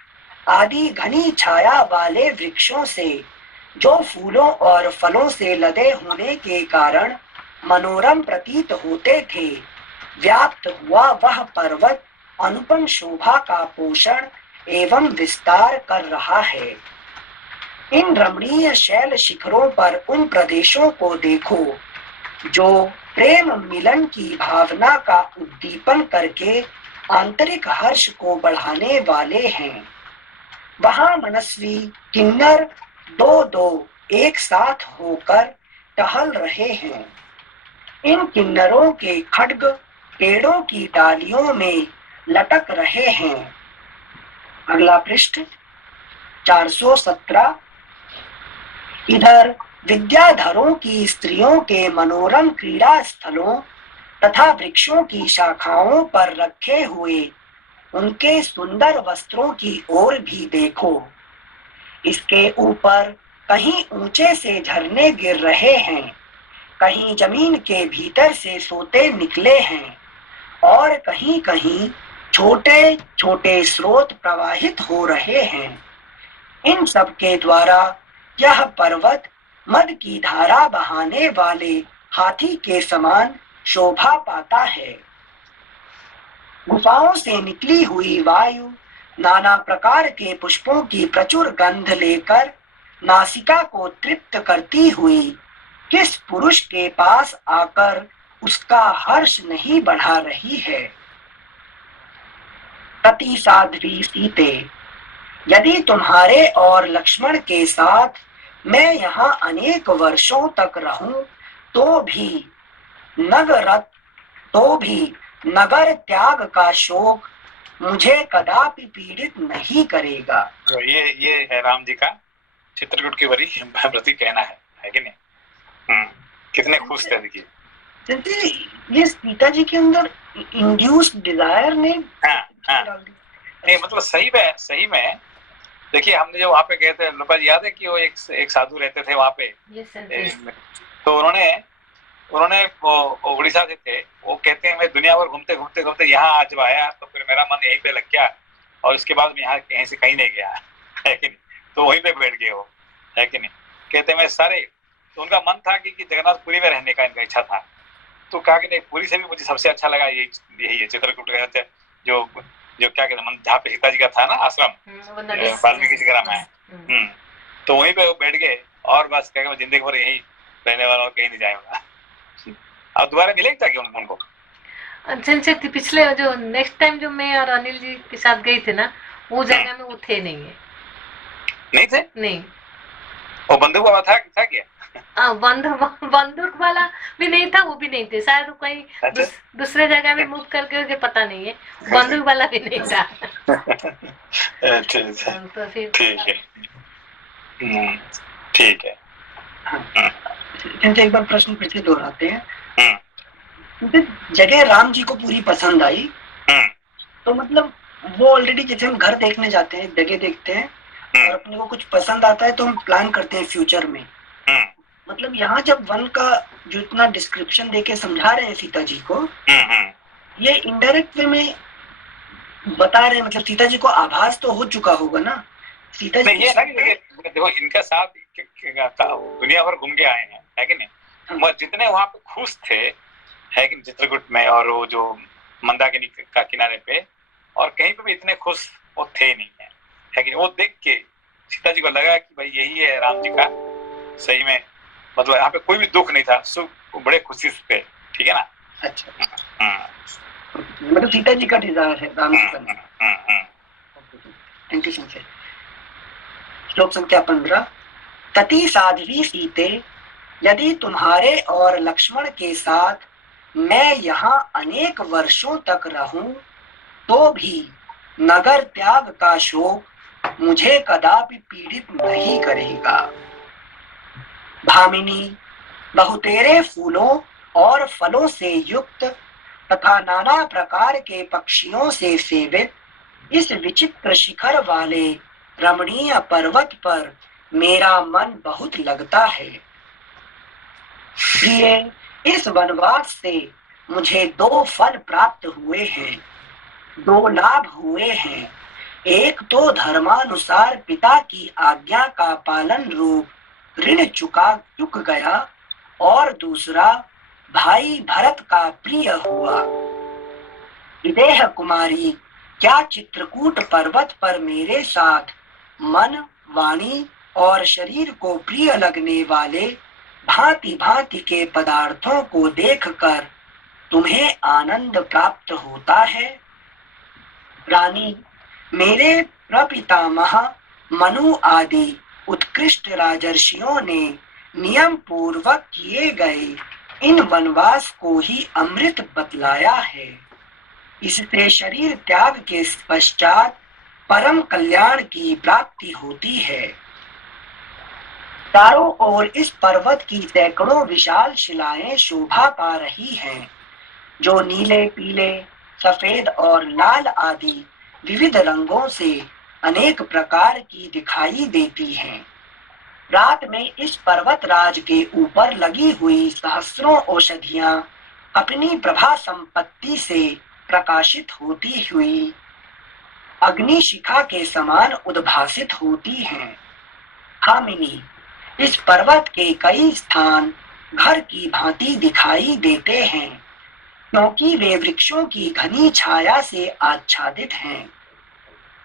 आदि घनी छाया वाले वृक्षों से जो फूलों और फलों से लदे होने के कारण मनोरम प्रतीत होते थे, व्याप्त हुआ वह पर्वत अनुपम शोभा का पोषण एवं विस्तार कर रहा है। इन रमणीय शैल शिखरों पर उन प्रदेशों को देखो जो प्रेम मिलन की भावना का उद्दीपन करके आंतरिक हर्ष को बढ़ाने वाले हैं। वहां मनस्वी किन्नर दो दो एक साथ होकर टहल रहे हैं। इन किन्नरों के खड्ग पेड़ों की डालियों में लटक रहे हैं। अगला पृष्ठ 417। इधर विद्याधरों की स्त्रियों के मनोरम क्रीड़ा स्थलों तथा वृक्षों की शाखाओं पर रखे हुए उनके सुंदर वस्त्रों की ओर भी देखो। इसके ऊपर कहीं ऊंचे से झरने गिर रहे हैं, कहीं जमीन के भीतर से सोते निकले हैं और कहीं कहीं छोटे छोटे स्रोत प्रवाहित हो रहे हैं। इन सब के द्वारा यह पर्वत मद की धारा बहाने वाले हाथी के समान शोभा पाता है। गुफाओं से निकली हुई वायु नाना प्रकार के पुष्पों की प्रचुर गंध लेकर नासिका को तृप्त करती हुई किस पुरुष के पास आकर उसका हर्ष नहीं बढ़ा रही है। सती साध्वी सीते, यदि तुम्हारे और लक्ष्मण के साथ मैं यहाँ अनेक वर्षों तक रहूं तो भी नगर त्याग का शोक मुझे कदापि पीड़ित नहीं करेगा। तो ये है राम जी का चित्रकूट की वरी प्रति कहना है कि नहीं? कितने खुश थे देखिए। ये सीता जी के अंदर इंड्यूस्ड डिजायर ने नहीं, मतलब सही में देखिए, हमने जो वहाँ पे गए थे लोपा जी, याद है कि वो एक साधु रहते थे वहाँ पे। तो उन्होंने वो उड़ीसा से थे। वो कहते हैं मैं दुनिया भर घूमते घूमते घूमते यहाँ आज आया तो फिर मेरा मन यहीं पे लग गया और इसके बाद मैं यहाँ कहीं से कहीं नहीं गया, है कि नहीं? तो वहीं पे बैठ गए वो, है कि नहीं? कहते मैं सारे, तो उनका मन था कि जगन्नाथपुरी में रहने का इनका इच्छा था। तो कहा कि नहीं, पुरी से भी मुझे सबसे अच्छा लगा यही है चित्रकूट का, जो क्या कहते हैं, जहाँ पे सीता जी का था ना आश्रम, वाल्मीकि जी का राम है। तो वहीं पे वो बैठ गए और बस क्या मैं जिंदगी भर यही रहने वाला हूँ, कहीं नहीं जाऊंगा। अब दोबारा मिलेगा क्या उनको? अच्छा, पिछले जो नेक्स्ट टाइम जो मैं और अनिल जी के साथ गई थे ना, वो जगह में वो थे नहीं थे। नहीं, वो बंदूक वाला था क्या? बंदूक वाला भी नहीं था, वो भी नहीं थे, शायद कहीं दूसरे जगह में मूव करके मुझे पता नहीं है। बंदूक वाला भी नहीं था। तो फिर ठीक है। एक बार प्रश्न फिर से दोहराते हैं। जगह राम जी को पूरी पसंद आई, तो मतलब वो ऑलरेडी जैसे हम घर देखने जाते हैं, जगह देखते हैं और अपने को कुछ पसंद आता है तो हम प्लान करते हैं फ्यूचर में। मतलब यहाँ जब वन का जो इतना डिस्क्रिप्शन देके समझा रहे हैं सीता जी को, ये इनडायरेक्ट वे में बता रहे हैं, मतलब सीता जी को आभास तो हो चुका होगा ना। सीता जी ये ना कि देखो इनके साथ दुनिया भर घूम के आए हैं, है कि नहीं? वो जितने वहाँ पे खुश थे, है कि चित्रकूट में और वो जो मंदाकिनी का किनारे पे, और कहीं पे भी इतने खुश वो थे नहीं है कि वो देख के सीता जी को लगा कि भाई यही है राम जी का सही में, मतलब यहाँ पे कोई भी दुख नहीं था, सुख, बड़े खुशी से, ठीक है ना? अच्छा, मतलब सीता जी का डिजायर है राम जी का। Thank you sir. श्लोक संख्या 15। तति साध्वी सीते, यदि तुम्हारे और लक्ष्मण के साथ मैं यहाँ अनेक वर्षों तक रहूं तो भी नगर त्याग का शोक मुझे कदापि पीड़ित नहीं करेगा। भामिनी, बहुतेरे फूलों और फलों से युक्त तथा नाना प्रकार के पक्षियों से सेवित इस विचित्र शिखर वाले रमणीय पर्वत पर मेरा मन बहुत लगता है। प्रिय, इस वनवास से मुझे 2 फल प्राप्त हुए हैं, 2 लाभ हुए हैं। एक तो धर्मानुसार पिता की आज्ञा का पालन रूप ऋण चुक गया और दूसरा भाई भरत का प्रिय हुआ। विदेह कुमारी, क्या चित्रकूट पर्वत पर मेरे साथ मन, वाणी और शरीर को प्रिय लगने वाले भांति भांति के पदार्थों को देखकर तुम्हें आनंद प्राप्त होता है। रानी, मेरे प्रपितामह मनु आदि उत्कृष्ट राजर्षियों ने नियम पूर्वक किए गए इन वनवास को ही अमृत बतलाया है। इससे शरीर त्याग के पश्चात परम कल्याण की प्राप्ति होती है। चारों ओर इस पर्वत की सैकड़ों विशाल शिलाएं शोभा पा रही हैं, जो नीले, पीले, सफेद और लाल आदि विविध रंगों से अनेक प्रकार की दिखाई देती हैं। रात में इस पर्वत राज के ऊपर लगी हुई सहस्रों औषधियां अपनी प्रभा संपत्ति से प्रकाशित होती हुई अग्नि शिखा के समान उद्भासित होती हैं। हामिनी, इस पर्वत के कई स्थान घर की भांति दिखाई देते हैं, क्योंकि वे वृक्षों की घनी छाया से आच्छादित हैं,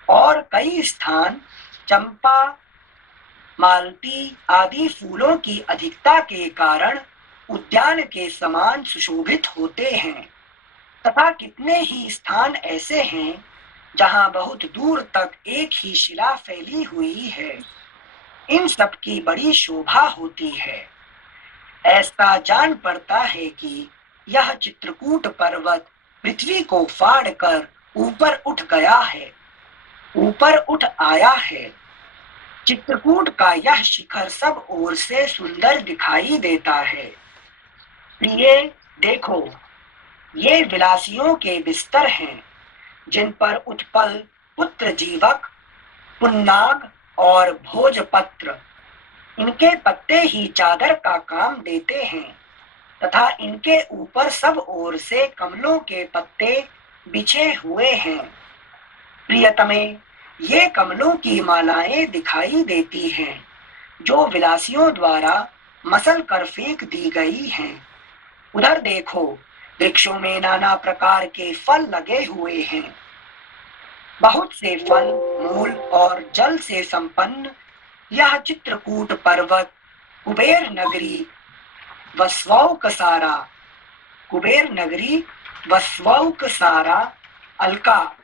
और कई स्थान चंपा, मालती आदि फूलों की अधिकता के कारण उद्यान के समान सुशोभित होते हैं, तथा कितने ही स्थान ऐसे हैं जहां बहुत दूर तक एक ही शिला फैली हुई है। इन सब की बड़ी शोभा होती है। ऐसा जान पड़ता है कि यह चित्रकूट पर्वत पृथ्वी को फाड़कर ऊपर उठ गया है, ऊपर उठ आया है। चित्रकूट का यह शिखर सब ओर से सुंदर दिखाई देता है। प्रिय, देखो, ये विलासियों के बिस्तर हैं, जिन पर उत्पल, पुत्र जीवक, पुन्नाग और भोजपत्र इनके पत्ते ही चादर का काम देते हैं, तथा इनके ऊपर सब ओर से कमलों के पत्ते बिछे हुए हैं। प्रियतमे, ये कमलों की मालाएं दिखाई देती हैं, जो विलासियों द्वारा मसल कर फेंक दी गई हैं। उधर देखो, वृक्षों में नाना प्रकार के फल लगे हुए हैं। बहुत से फल, मूल और जल से संपन्न यह चित्रकूट पर्वत कुबेर नगरी वस्वौकसारा, अलका,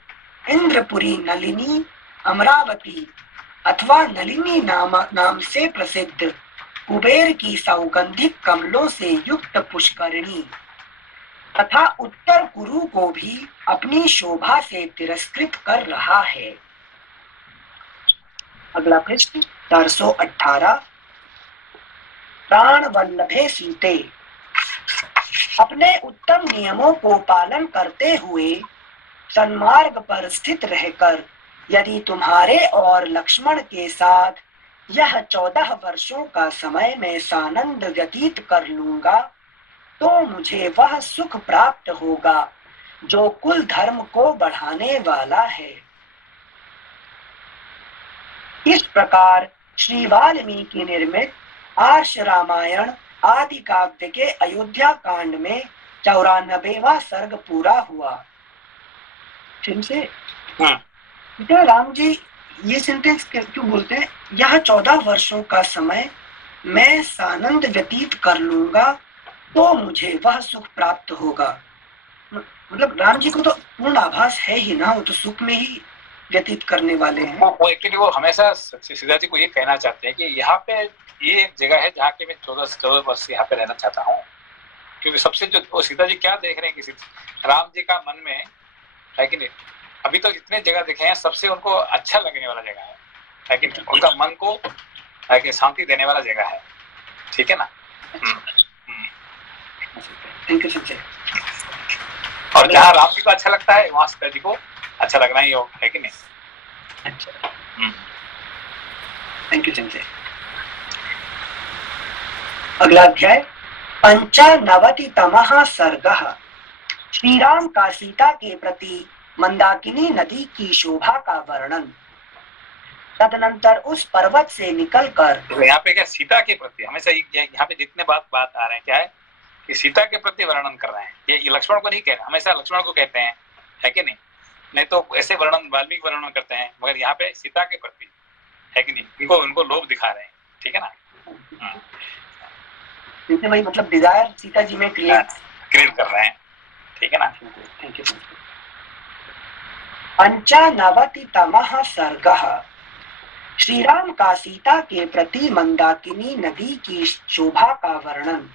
इंद्रपुरी, नलिनी, अमरावती अथवा नलिनी नाम से प्रसिद्ध कुबेर की सौगंधिक कमलों से युक्त पुष्करिणी तथा उत्तर कुरु को भी अपनी शोभा से तिरस्कृत कर रहा है। अगला प्रश्न 418। प्राण वल्लभे सीते, अपने उत्तम नियमों को पालन करते हुए सन्मार्ग पर स्थित रहकर यदि तुम्हारे और लक्ष्मण के साथ यह 14 वर्षों का समय मैं सानंद व्यतीत कर लूंगा, तो मुझे वह सुख प्राप्त होगा जो कुल धर्म को बढ़ाने वाला है। इस प्रकार श्री वाल्मीकि निर्मित आर्ष रामायण आदि काव्य के अयोध्या कांड में 94वां सर्ग पूरा हुआ। ठीक से? बेटा राम जी ये सेंटेंस क्यों बोलते हैं? यह 14 वर्षों का समय मैं सानंद व्यतीत कर लूंगा तो मुझे वह सुख प्राप्त होगा। मतलब राम जी को तो पूर्ण आभास है ही ना, वो तो सुख में ही व्यतीत करने वाले हैं। वो एक्चुअली वो हमेशा सीता जी को ये कहना चाहते हैं कि यहाँ पे ये एक जगह है जहाँ के मैं 14 से 14 वर्ष यहाँ पे रहना चाहता हूँ, क्योंकि सबसे जो वो सीता जी क्या देख रहे हैं किसी राम जी का मन में है कि नहीं, अभी तो जितने जगह देखे हैं सबसे उनको अच्छा लगने वाला जगह है कि नहीं, उनका मन को है कि शांति देने वाला जगह है। ठीक है ना? Thank you Sanjay. और जहाँ राम जी को अच्छा लगता है वहाँ सीता जी को अच्छा लगना ही हो, है कि नहीं? अच्छा, थैंक यू संजय। अगला अध्याय 95तमः सर्गः। श्री राम का सीता के प्रति मंदाकिनी नदी की शोभा का वर्णन। तदनंतर उस पर्वत से निकलकर यहाँ पे क्या सीता के प्रति हमेशा यहाँ पे जितने बात आ रहे हैं क्या है कि सीता के प्रति वर्णन कर रहे हैं। ये लक्ष्मण को नहीं कह रहे, हमेशा लक्ष्मण को कहते हैं, है कि नहीं? नहीं तो ऐसे वर्णन वाल्मीकि वर्णन करते हैं, मगर यहाँ पे सीता के प्रति है कि नहीं, उनको लोभ दिखा रहे हैं। ठीक है ना? जैसे भाई मतलब डिजायर सीता जी में क्रिएट कर रहे हैं, ठीक है ना। Thank you. पंचानवतितमः सर्गः। श्री राम का सीता के प्रति मंदाकिनी नदी की शोभा का वर्णन।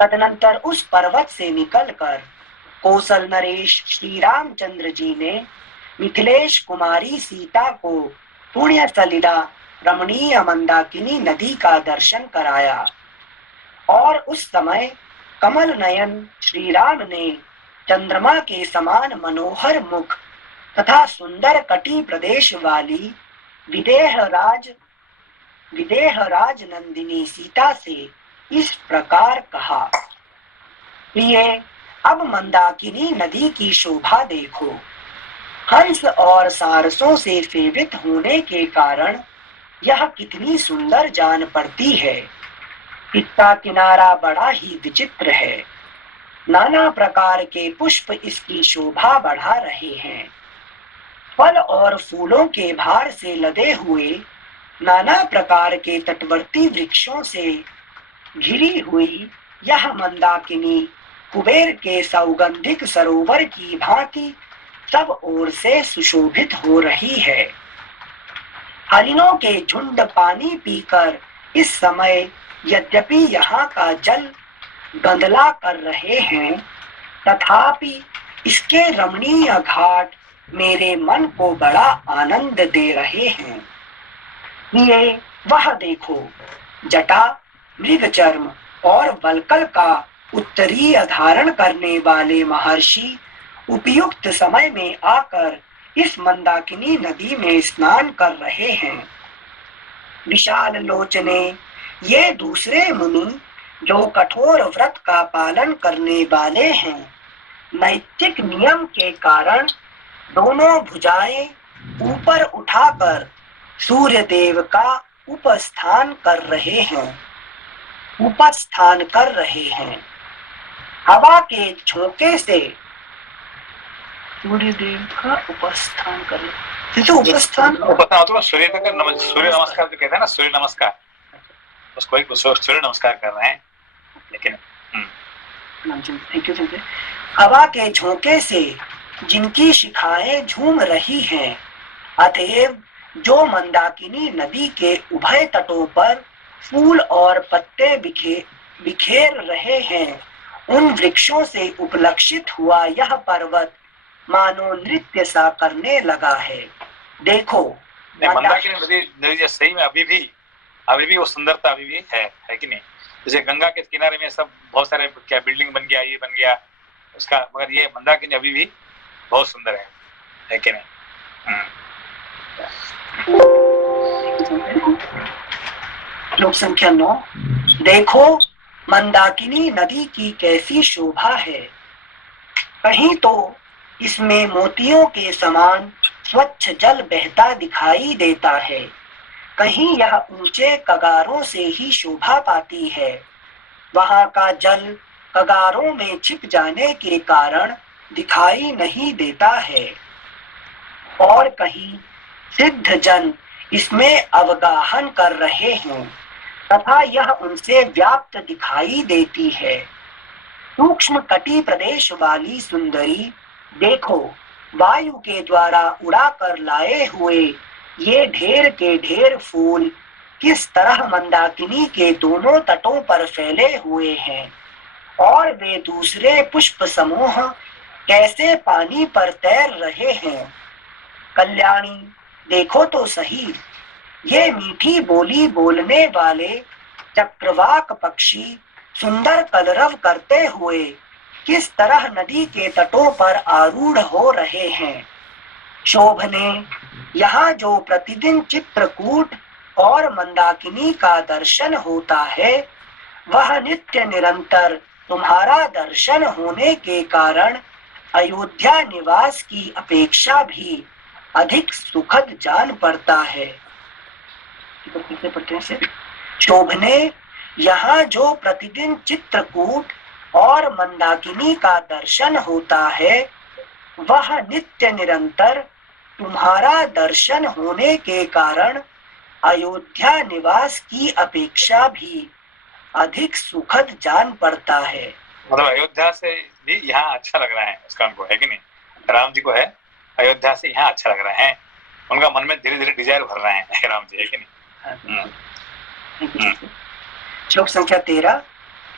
तदनंतर उस पर्वत से निकलकर कौशल नरेश श्री रामचंद्र जी ने मिथिलेश कुमारी सीता को पुण्य सलिला रमणीय मंदाकिनी नदी का दर्शन कराया, और उस समय कमल नयन श्री राम ने चंद्रमा के समान मनोहर मुख तथा सुंदर कटी प्रदेश वाली विदेह राज नंदिनी सीता से इस प्रकार कहा, प्रिय, अब मंदाकिनी नदी की शोभा देखो। हंस और सारसों से सेवित होने के कारण यह कितनी सुंदर जान पड़ती है। इसका किनारा बड़ा ही विचित्र है। नाना प्रकार के पुष्प इसकी शोभा बढ़ा रहे हैं। फल और फूलों के भार से लदे हुए नाना प्रकार के तटवर्ती वृक्षों से घिरी हुई यह मंदाकिनी कुबेर के सौगंधिक सरोवर की भांति सब ओर से सुशोभित हो रही है। हरिणों के झुंड पानी पीकर इस समय यद्यपि यहाँ का जल गंदला कर रहे हैं, तथापि इसके रमणीय घाट मेरे मन को बड़ा आनंद दे रहे हैं। ये वह देखो, जटा, मृगचर्म और वल्कल का उत्तरीय धारण करने वाले महर्षि उपयुक्त समय में आकर इस मंदाकिनी नदी में स्नान कर रहे हैं। विशाल लोचने ये दूसरे मुनि जो कठोर व्रत का पालन करने वाले हैं, नैतिक नियम के कारण दोनों भुजाएं ऊपर उठाकर सूर्य देव का उपस्थान कर रहे हैं। हवा के झोंके से सूर्य देव का उपस्थान कर रहे हैं। सूर्य नमस्कार जो कहते हैं ना, सूर्य नमस्कार, उसको सूर्य नमस्कार कर रहे हैं। लेकिन थैंक यू। हवा के झोंके से जिनकी शिखाएं झूम रही हैं, अतएव जो मंदाकिनी नदी के उभय तटों पर फूल और पत्ते बिखेर रहे हैं, उन वृक्षों से उपलक्षित हुआ यह पर्वत मानो नृत्य सा करने लगा है। देखो, मंदाकिनी नदी सही में अभी भी वो सुंदरता अभी भी है कि नहीं। जैसे गंगा के किनारे में सब बहुत सारे क्या बिल्डिंग बन गया, ये बन गया उसका, मगर ये मंदाकिनी अभी भी बहुत सुंदर है कि नहीं। श्लोक संख्या 9। देखो, मंदाकिनी नदी की कैसी शोभा है। कहीं तो इसमें मोतियों के समान स्वच्छ जल बहता दिखाई देता है, कहीं यह ऊंचे कगारों से ही शोभा पाती है। वहां का जल कगारों में छिप जाने के कारण दिखाई नहीं देता है, और कहीं सिद्ध जन इसमें अवगाहन कर रहे हैं तथा यह उनसे व्याप्त दिखाई देती है। सूक्ष्म कटी प्रदेश वाली सुंदरी, देखो, वायु के द्वारा उड़ाकर लाए हुए ये ढेर के ढेर फूल किस तरह मंदाकिनी के दोनों तटों पर फैले हुए हैं, और वे दूसरे पुष्प समूह कैसे पानी पर तैर रहे हैं। कल्याणी, देखो तो सही, ये मीठी बोली बोलने वाले चक्रवाक पक्षी सुंदर कलरव करते हुए किस तरह नदी के तटों पर आरूढ़ हो रहे हैं। शोभने, यहाँ जो प्रतिदिन चित्रकूट और मंदाकिनी का दर्शन होता है, वह नित्य निरंतर तुम्हारा दर्शन होने के कारण अयोध्या निवास की अपेक्षा भी अधिक सुखद जान पड़ता है। शोभने, यहाँ जो प्रतिदिन चित्रकूट और मंदाकिनी का दर्शन होता है, वह नित्य निरंतर तुम्हारा दर्शन होने के कारण अयोध्या निवास की अपेक्षा भी अधिक सुखद जान पड़ता है। मतलब अयोध्या से भी यहाँ अच्छा लग रहा है उसका, उनको है कि नहीं, राम जी को है अयोध्या से यहाँ अच्छा लग रहा है, उनका मन में धीरे धीरे डिजायर भर रहे हैं राम जी, है कि नहीं। श्लोक संख्या 13।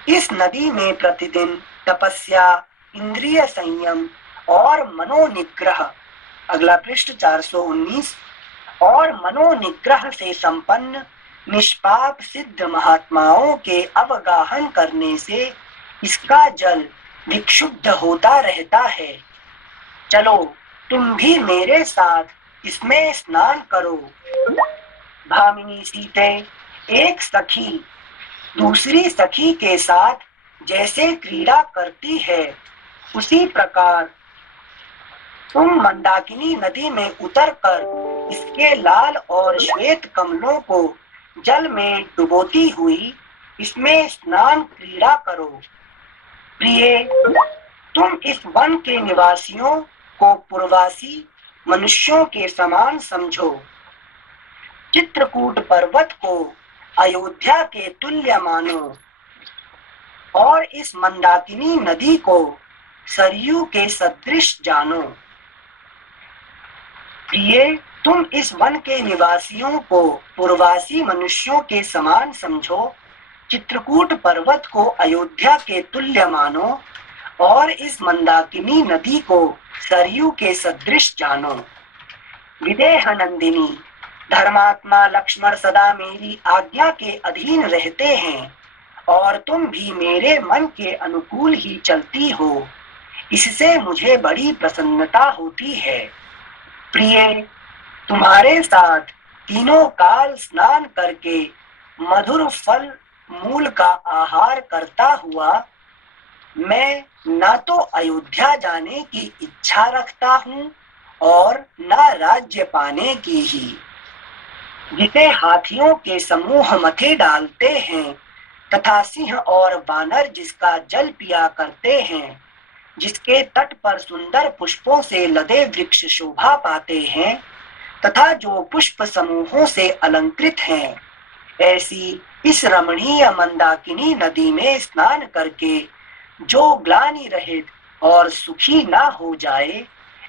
इस नदी में प्रतिदिन तपस्या, इंद्रिय संयम और मनोनिग्रह, अगला पृष्ठ 419, और मनोनिग्रह से संपन्न निष्पाप सिद्ध महात्माओं के अवगाहन करने से इसका जल विक्षुब्ध होता रहता है। चलो तुम भी मेरे साथ इसमें स्नान करो। भामिनी सीते एक सखी दूसरी सखी के साथ जैसे क्रीड़ा करती है, उसी प्रकार तुम मंदाकिनी नदी में उतरकर इसके लाल और श्वेत कमलों को जल में डुबोती हुई इसमें स्नान क्रीड़ा करो। प्रिय, तुम इस वन के निवासियों को पूर्ववासी मनुष्यों के समान समझो। चित्रकूट पर्वत को अयोध्या के तुल्य मानो और इस मंदाकिनी नदी को सरयू के सदृश जानो। प्रिय, तुम इस वन के निवासियों को पूर्ववासी मनुष्यों के समान समझो, चित्रकूट पर्वत को अयोध्या के तुल्य मानो और इस मंदाकिनी नदी को सरयू के सदृश जानो। विदेह नंदिनी, धर्मात्मा लक्ष्मण सदा मेरी आज्ञा के अधीन रहते हैं और तुम भी मेरे मन के अनुकूल ही चलती हो, इससे मुझे बड़ी प्रसन्नता होती है। प्रिय, तुम्हारे साथ तीनों काल स्नान करके मधुर फल मूल का आहार करता हुआ मैं ना तो अयोध्या जाने की इच्छा रखता हूँ और ना राज्य पाने की ही। जिसे हाथियों के समूह मथे डालते हैं तथा सिंह और वानर जिसका जल पिया करते हैं, जिसके तट पर सुंदर पुष्पों से लदे वृक्ष शोभा पाते हैं तथा जो पुष्प समूहों से अलंकृत हैं, ऐसी इस रमणीय मंदाकिनी नदी में स्नान करके जो ग्लानि रहित और सुखी ना हो जाए,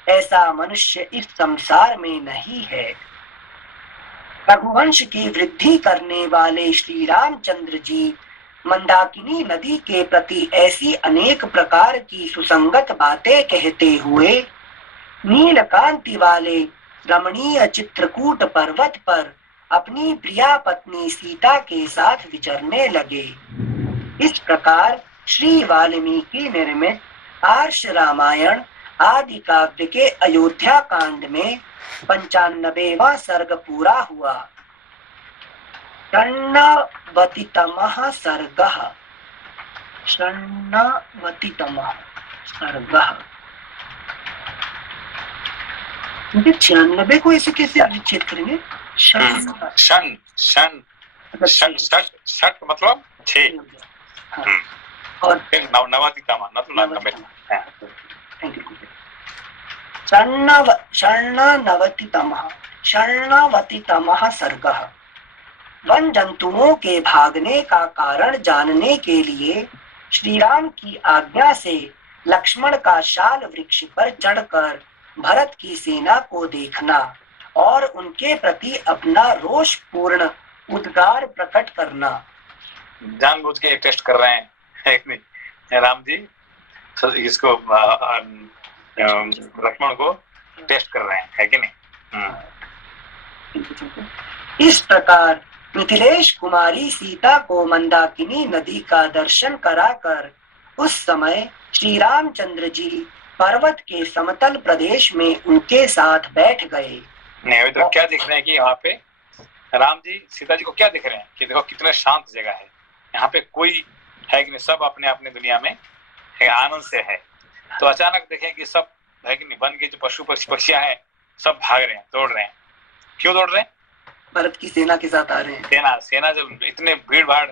ऐसा मनुष्य इस संसार में नहीं है। रघुवंश की वृद्धि करने वाले श्री रामचंद्र जी मंदाकिनी नदी के प्रति ऐसी अनेक प्रकार की सुसंगत बातें कहते हुए नील कांति वाले रमणीय चित्रकूट पर्वत पर अपनी प्रिया पत्नी सीता के साथ विचरने लगे। इस प्रकार श्री वाल्मीकि निर्मित आर्ष रामायण आदि काव्य के अयोध्या कांड में 95वां सर्ग पूरा हुआ। 96तमः सर्गः। 96तमः सर्गः। 96 को ऐसे कैसे अनुच्छेद करेंगे? शन मतलब 6 और नवतितम मतलब 90। षण्णवतितमः सर्गः। वन जंतुओं के भागने का कारण जानने के लिए श्री राम की आज्ञा से लक्ष्मण का शाल वृक्ष पर चढ़कर भरत की सेना को देखना और उनके प्रति अपना रोष पूर्ण उद्गार प्रकट करना। जानबूझ के टेस्ट कर रहे हैं एक नहीं राम जी, इसको लक्ष्मण को टेस्ट कर रहे हैं, है कि नहीं। इस प्रकार मिथिलेश कुमारी सीता को मंदाकिनी नदी का दर्शन कराकर उस समय श्री रामचंद्र जी पर्वत के समतल प्रदेश में उनके साथ बैठ गए। नहीं, अभी तो क्या दिख रहे हैं कि यहाँ पे राम जी सीता जी को क्या दिख रहे हैं कि देखो कितने शांत जगह है, यहाँ पे कोई है कि नहीं, सब अपने अपने दुनिया में आनंद से है। तो अचानक देखें कि सब है कि नहीं, वन के जो पशु पक्षियां हैं सब भाग रहे हैं, दौड़ रहे हैं। क्यों दौड़ रहे हैं? भरत की सेना के साथ आ रहे हैं। सेना जब इतने भीड़ भाड़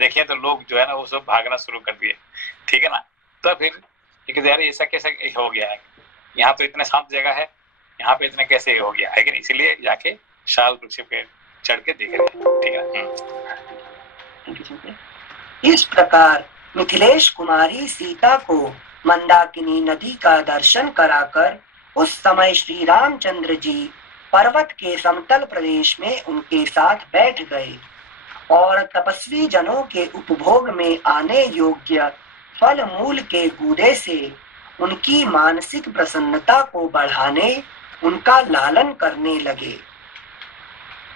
देखे तो लोग जो है ना वो सब भागना शुरू कर दिए, ठीक है ना। तो फिर यार ऐसा कैसे हो गया है, यहाँ तो इतने शांत जगह है, यहाँ पे इतने कैसे हो गया है कि नहीं, इसीलिए जाके शाल वृक्ष पे चढ़ के देख रहे हैं, ठीक है। इस प्रकार मिथिलेश कुमारी सीता को मंदाकिनी नदी का दर्शन कराकर उस समय श्री रामचंद्र जी पर्वत के समतल प्रदेश में उनके साथ बैठ गए और तपस्वी जनों के उपभोग में आने योग्य फल मूल के गूदे से उनकी मानसिक प्रसन्नता को बढ़ाने उनका लालन करने लगे।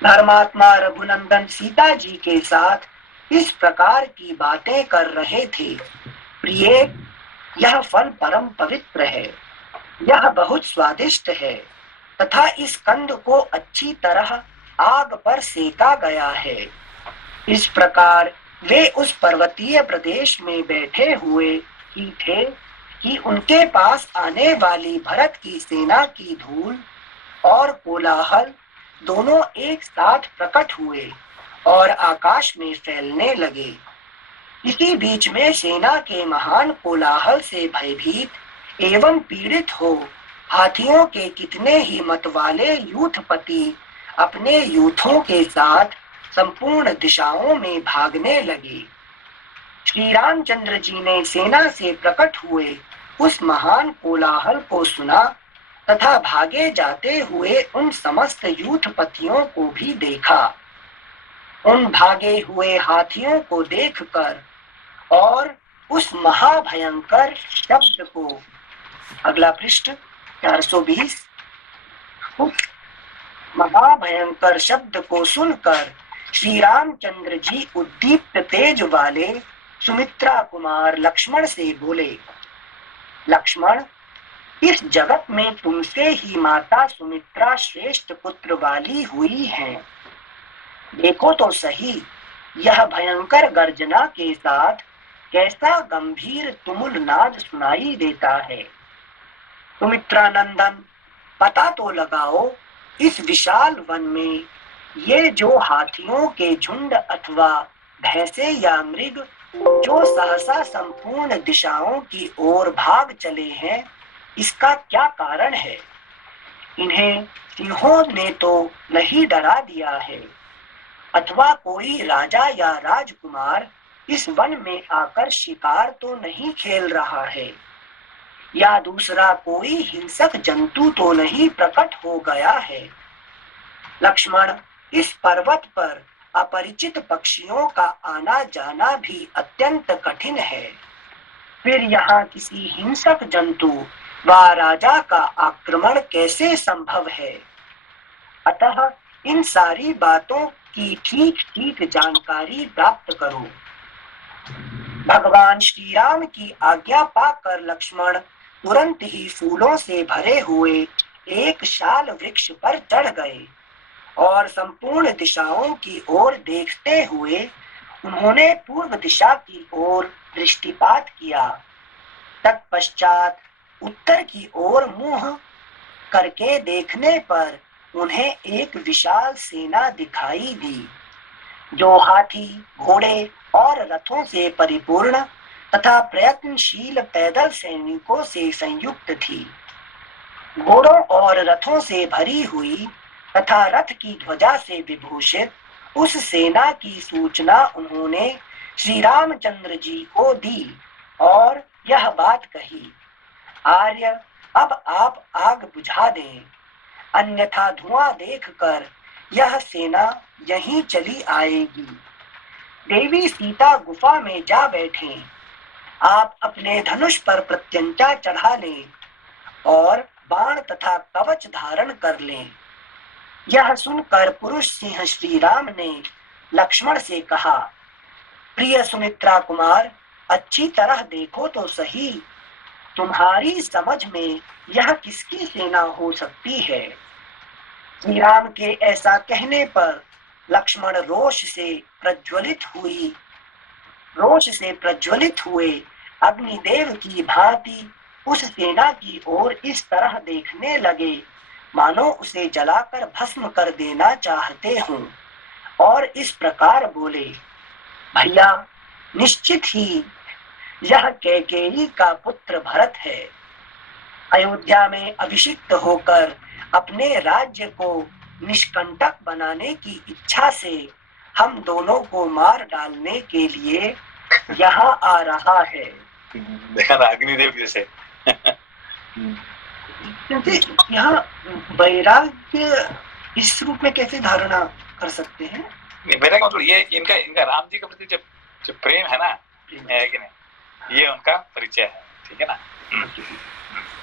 धर्मात्मा रघुनंदन सीता जी के साथ इस प्रकार की बातें कर रहे थे। प्रिय, यह फल परम पवित्र है, यह बहुत स्वादिष्ट है तथा इस कंद को अच्छी तरह आग पर सेका गया है। इस प्रकार वे उस पर्वतीय प्रदेश में बैठे हुए ही थे कि उनके पास आने वाली भरत की सेना की धूल और कोलाहल दोनों एक साथ प्रकट हुए और आकाश में फैलने लगे। इसी बीच में सेना के महान कोलाहल से भयभीत एवं पीड़ित हो हाथियों के कितने ही मतवाले यूथपति अपने यूथों के साथ संपूर्ण दिशाओं में भागने लगे। श्री रामचंद्र जी ने सेना से प्रकट हुए उस महान कोलाहल को सुना तथा भागे जाते हुए उन समस्त यूथपतियों को भी देखा। उन भागे हुए हाथियों को देखकर और उस महाभयंकर शब्द को, अगला पृष्ठ 420, उस महाभयंकर शब्द को सुनकर श्री रामचंद्र जी उद्दीप्त तेज वाले सुमित्रा कुमार लक्ष्मण से बोले, लक्ष्मण, इस जगत में तुमसे ही माता सुमित्रा श्रेष्ठ पुत्र वाली हुई है। देखो तो सही, यह भयंकर गर्जना के साथ कैसा गंभीर तुमुल नाद सुनाई देता है। सुमित्रा नंदन, पता तो लगाओ, इस विशाल वन में ये जो हाथियों के झुंड अथवा भैंसे या मृग जो सहसा संपूर्ण दिशाओं की ओर भाग चले हैं, इसका क्या कारण है? इन्हें सिंहों ने तो नहीं डरा दिया है, अथवा कोई राजा या राजकुमार इस वन में आकर शिकार तो नहीं खेल रहा है, या दूसरा कोई हिंसक जंतु तो नहीं प्रकट हो गया है। लक्ष्मण, इस पर्वत पर अपरिचित पक्षियों का आना जाना भी अत्यंत कठिन है। फिर यहाँ किसी हिंसक जंतु व राजा का आक्रमण कैसे संभव है? अतः इन सारी बातों की ठीक ठीक जानकारी प्राप्त करो। भगवान श्री राम की आज्ञा पाकर लक्ष्मण तुरंत ही फूलों से भरे हुए एक शाल वृक्ष पर चढ़ गए और संपूर्ण दिशाओं की ओर देखते हुए उन्होंने पूर्व दिशा की ओर दृष्टिपात किया। तत्पश्चात उत्तर की ओर मुंह करके देखने पर उन्हें एक विशाल सेना दिखाई दी, जो हाथी, घोड़े और रथों से परिपूर्ण तथा प्रयत्नशील पैदल सैनिकों से संयुक्त थी। घोड़ों और रथों से भरी हुई तथा रथ की ध्वजा से विभूषित उस सेना की सूचना उन्होंने श्री रामचंद्र जी को दी और यह बात कही, आर्य, अब आप आग बुझा दें, अन्यथा धुआं देखकर यह सेना यहीं चली आएगी। देवी सीता गुफा में जा बैठें, आप अपने धनुष पर प्रत्यंचा चढ़ा लें और बाण तथा कवच धारण कर लें। यह सुनकर पुरुष सिंह श्री राम ने लक्ष्मण से कहा, प्रिय सुमित्रा कुमार, अच्छी तरह देखो तो सही, तुम्हारी समझ में यह किसकी सेना हो सकती है? श्री राम के ऐसा कहने पर लक्ष्मण रोष से प्रज्वलित हुए अग्निदेव की भांति उस सेना की ओर इस तरह देखने लगे मानो उसे जलाकर भस्म कर देना चाहते हों, और इस प्रकार बोले, भैया, निश्चित ही यह कैकेयी का पुत्र भरत है। अयोध्या में अभिषिक्त होकर अपने राज्य को निष्कंटक बनाने की इच्छा से हम दोनों को मार डालने के लिए यहाँ आ रहा है। देखा ना, अग्निदेव जैसे। क्योंकि यह वैराग्य इस रूप में कैसे धारणा कर सकते हैं? मेरा मतलब ये इनका राम जी के प्रति जो प्रेम है ना, है कि नहीं, ये उनका परिचय है। ठीक है ना।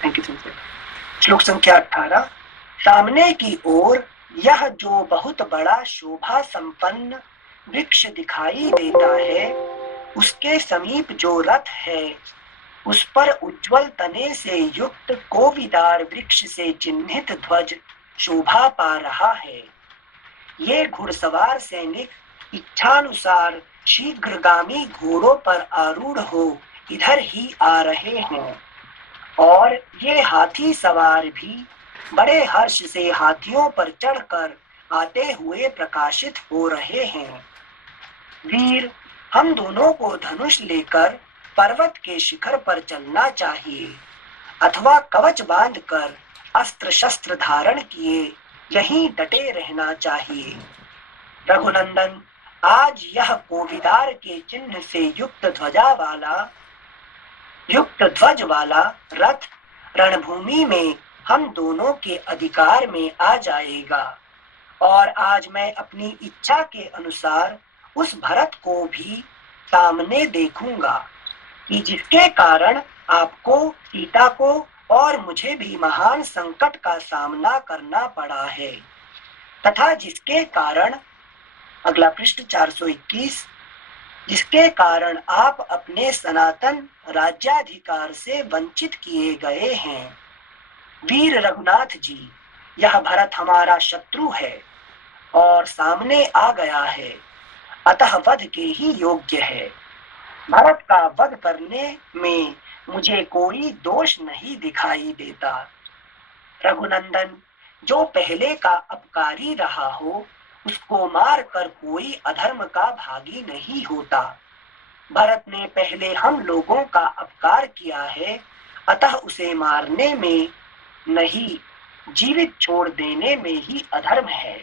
Thank you. श्लोक संख्या 18। सामने की ओर यह जो बहुत बड़ा शोभा संपन्न वृक्ष दिखाई देता है, उसके समीप जो रथ है, उस पर उज्जवल तने से युक्त कोविदार वृक्ष से चिन्हित ध्वज शोभा पा रहा है। ये घुड़सवार सैनिक इच्छानुसार शीघ्रगामी घोड़ों पर आरूढ़ हो इधर ही आ रहे हैं, और ये हाथी सवार भी बड़े हर्ष से हाथियों पर चढ़कर आते हुए प्रकाशित हो रहे हैं। वीर, हम दोनों को धनुष लेकर पर्वत के शिखर पर चलना चाहिए, अथवा कवच बांधकर अस्त्र शस्त्र धारण किए यहीं डटे रहना चाहिए। रघुनंदन, आज यह कोविदार के चिन्ह से युक्त ध्वज वाला रथ रणभूमि में हम दोनों के अधिकार में आ जाएगा, और आज मैं अपनी इच्छा के अनुसार उस भरत को भी सामने देखूंगा कि जिसके कारण आपको, सीता को और मुझे भी महान संकट का सामना करना पड़ा है, तथा जिसके कारण, अगला पृष्ठ 421, जिसके कारण आप अपने सनातन राज्याधिकार से वंचित किए गए हैं। वीर रघुनाथ जी, यह भरत हमारा शत्रु है और सामने आ गया है, अतः वध के ही योग्य है। भरत का वध करने में मुझे कोई दोष नहीं दिखाई देता। रघुनंदन, जो पहले का अपकारी रहा हो, उसको मार कर कोई अधर्म का भागी नहीं होता। भरत ने पहले हम लोगों का अपकार किया है, अतः उसे मारने में नहीं, जीवित छोड़ देने में ही अधर्म है।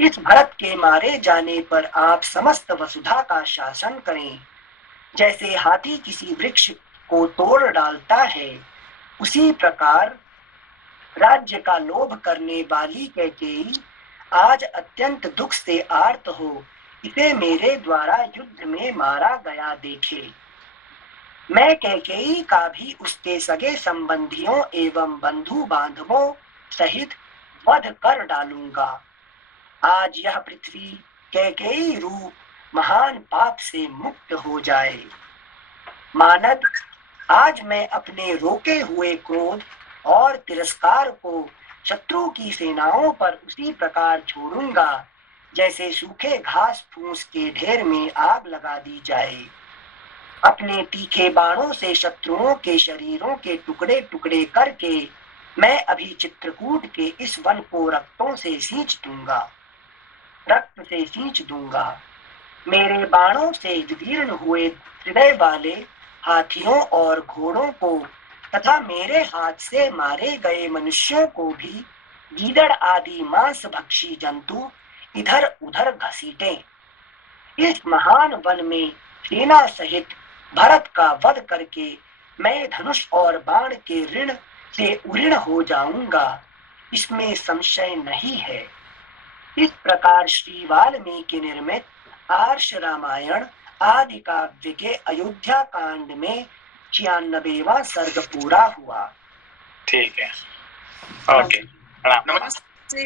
इस भरत के मारे जाने पर आप समस्त वसुधा का शासन करें। जैसे हाथी किसी वृक्ष को तोड़ डालता है, उसी प्रकार राज्य का लोभ करने वाली कैकेयी आज अत्यंत दुख से आर्त हो इसे मेरे द्वारा युद्ध में मारा गया देखे। मैं कैकेयी का भी उसके सगे संबंधियों एवं बंधु बांधवों सहित वध कर डालूंगा। आज यह पृथ्वी कैकेयी रूप महान पाप से मुक्त हो जाए। मानद, आज मैं अपने रोके हुए क्रोध और तिरस्कार को शत्रु की सेनाओं पर उसी प्रकार छोड़ूंगा जैसे सूखे घास फूस के ढेर में आग लगा दी जाए। अपने तीखे बाणों से शत्रुओं के शरीरों के टुकड़े टुकड़े करके मैं अभी चित्रकूट के इस वन को रक्त से सींच दूंगा। मेरे बाणों से विदीर्ण हुए हृदय वाले हाथियों और घोड़ों को तथा मेरे हाथ से मारे गए मनुष्यों को भी गीदड़ आदि मांस भक्षी जंतु इधर उधर घसीटें। इस महान वन में सेना सहित भरत का वध करके मैं धनुष और बाण के ऋण से उऋण हो जाऊंगा, इसमें संशय नहीं है। इस प्रकार श्री वाल्मीकि निर्मित आर्ष रामायण आदि काव्य के अयोध्या कांड में 96वां सर्ग पूरा हुआ। ठीक है, ओके। नमस्ते।